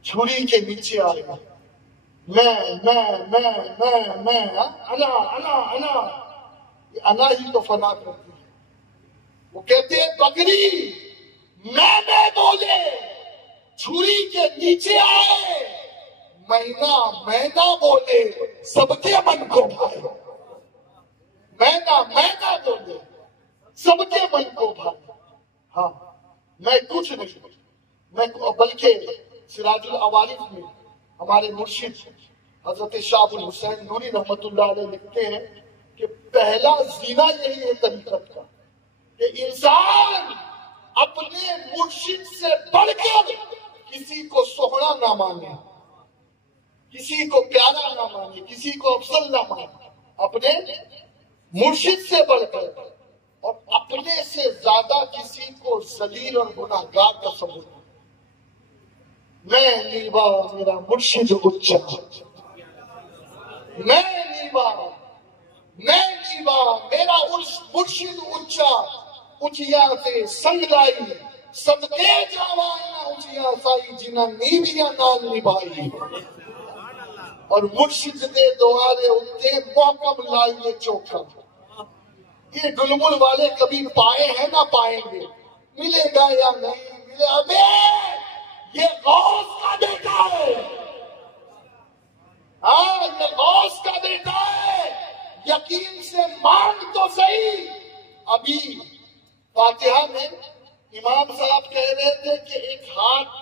چھری کے نیچے آئے گا، میں انا یہ انا ہی تو فنا کرتی ہے۔ وہ کہتے ہیں بکری میں بولے چھری کے نیچے آئے، مینا بولے سب کے من کو بھائے، مینا بولے سب کے من کو بھائے۔ ہاں میں کچھ نہیں، میں بلکہ سراج العوارف میں ہمارے مرشد حضرت شاہ ابو الحسین نوری رحمت اللہ علیہ لکھتے ہیں کہ پہلا زینہ یہی ہے طریقت کا کہ انسان اپنے مرشد سے بڑھ کر کسی کو سوہنا نہ مانے، کسی کو پیارا نہ مانے، کسی کو افضل نہ مانے، اپنے مرشد سے بڑھ کر اور اپنے سے زیادہ کسی کو ذلیل اور گناہگار تصور کرو۔ میں نیوا میرا مرشد اچا، میں نیوا میرا مرشد اچا، اچیا تے سنگ لائی صدقے جاوائیاں اچیا سائی جنہ نیویاں نال نبھائی، اور مرشد دے دوارے اتے محکم لائیے چوکھا۔ یہ گلمل والے کبھی پائے ہیں نہ پائیں گے، ملے گا یا نہیں ملے، ابے یہ غوث کا بیٹا ہے، ہاں یہ غوث کا بیٹا ہے، یقین سے مانگ تو صحیح۔ ابھی فاتحہ میں امام صاحب کہہ رہے تھے کہ ایک ہاتھ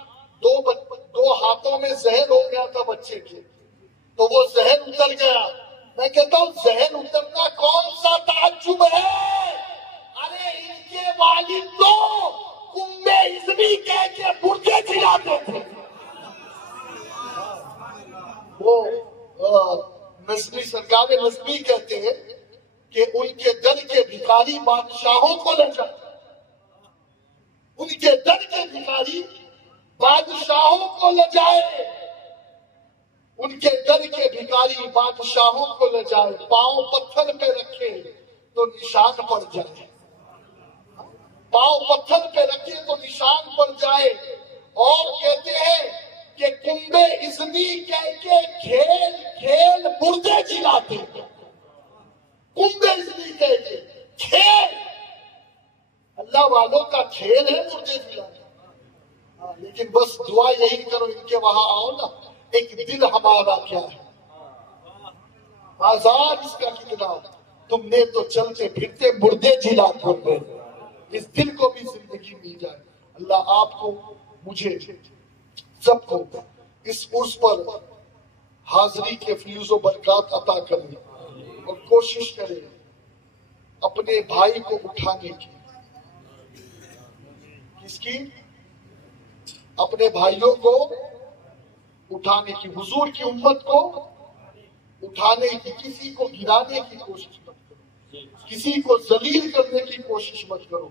دو ہاتھوں میں زہر ہو گیا تھا بچے کے، تو وہ زہر اتر گیا۔ میں کہتا ہوں زہر اترنا کون سا تعجب ہے، ارے ان کے والد تو کنبے ازمی کہہ کے برجے چلاتے تھے۔ وہ نسبی سرکار نسبی کہتے ہیں کہ ان کے در کے بھکاری بادشاہوں کو لجائے، ان کے در کے بھکاری بادشاہوں کو لجائے، ان کے در کے بھکاری بادشاہوں کو لجائے، پاؤں پتھر پہ رکھے تو نشان پڑ جائے، پاؤں پتھر پہ رکھے تو نشان پڑ جائے۔ اور کہتے ہیں کہ کنبے ازنی کہہ کے کھیل کھیل برجے چلاتے، کنبے ازنی کہہ کے کھیل، اللہ والوں کا کھیل ہے برجے چلانا۔ لیکن بس دعا یہی کرو ان کے وہاں آؤ نا، ایک دل ہمارا کیا ہے، آزاد اس کا کتنا، تم نے تو چلتے پھرتے مردے جلا کر دے، اس دل کو بھی زندگی مل جائے۔ اللہ آپ کو مجھے سب کو اس عرس پر حاضری کے فیوز و برکات عطا کرے، اور کوشش کرے اپنے بھائی کو اٹھانے کی، کس کی؟ اپنے بھائیوں کو اٹھانے کی، حضور کی امت کو اٹھانے کی، کسی کو گرانے کی کوشش مت کرو، کسی کو ذلیل کرنے کی کوشش مت کرو۔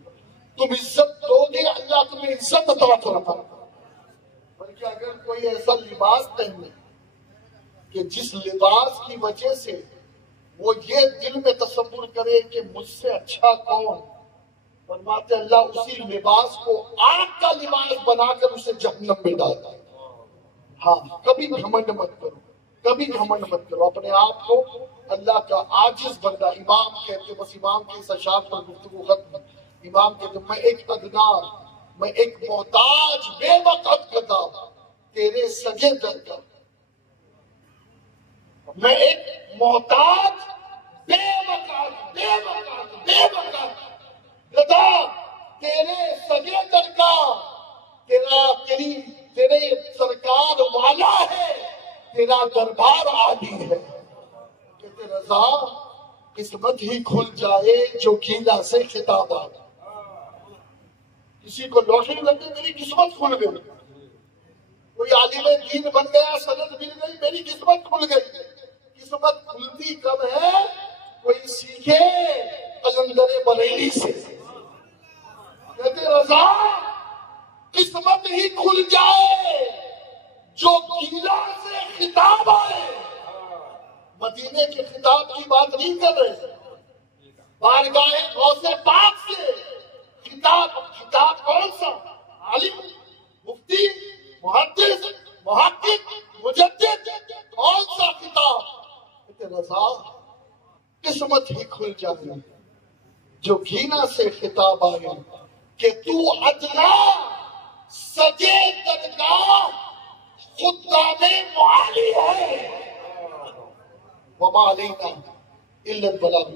تم عزت دو گے اللہ تمہیں عزت عطا فرمائے گا۔ بلکہ اگر کوئی ایسا لباس پہنے کہ جس لباس کی وجہ سے وہ یہ دل میں تصور کرے کہ مجھ سے اچھا کون، فرماتے اللہ اسی لباس کو آگ کا لباس بنا کر اسے جہنم میں ڈالتا ہے۔ ہاں کبھی گھمنڈ مت کرو، کبھی گھمنڈ مت کرو، اپنے آپ کو اللہ کا عاجز بندہ، امام کہتے، بس امام کی اس اشعار پر گفتگو ختم، امام کہتے میں ایک ادنا، میں ایک محتاج بے وقت گدا تیرے سجے در کا، میں ایک محتاج بے وقت گدا تیرے سجے در کا، تیرے سرکار والا ہے، تیرا دربار عالی ہے۔ کہتے رضا قسمت ہی کھل جائے جو گیلا سے خطاب آئے۔ کسی کو لوٹری لگے میری قسمت کھل گئی، کوئی عالم دین بن گیا، سند مل گئی، میری قسمت کھل گئی۔ قسمت کھلتی کب ہے؟ کوئی سیکھے قلندر بریلی سے۔ کہتے رضا قسمت ہی کھل جائے جو گیلا سے خطاب آئے۔ مدینے کے خطاب کی بات نہیں کر رہے، بارگاہ غوث پاک سے خطاب کون سا؟ عالم، مفتی، محدث، محقق، مجدد، کون سا خطاب؟ کہتے رضا قسمت ہی کھل جائے جو گھینا سے خطاب آئے کہ تو ادنا سجے درگاہ خدام معالی ہے، وما علینا الا البلاغ۔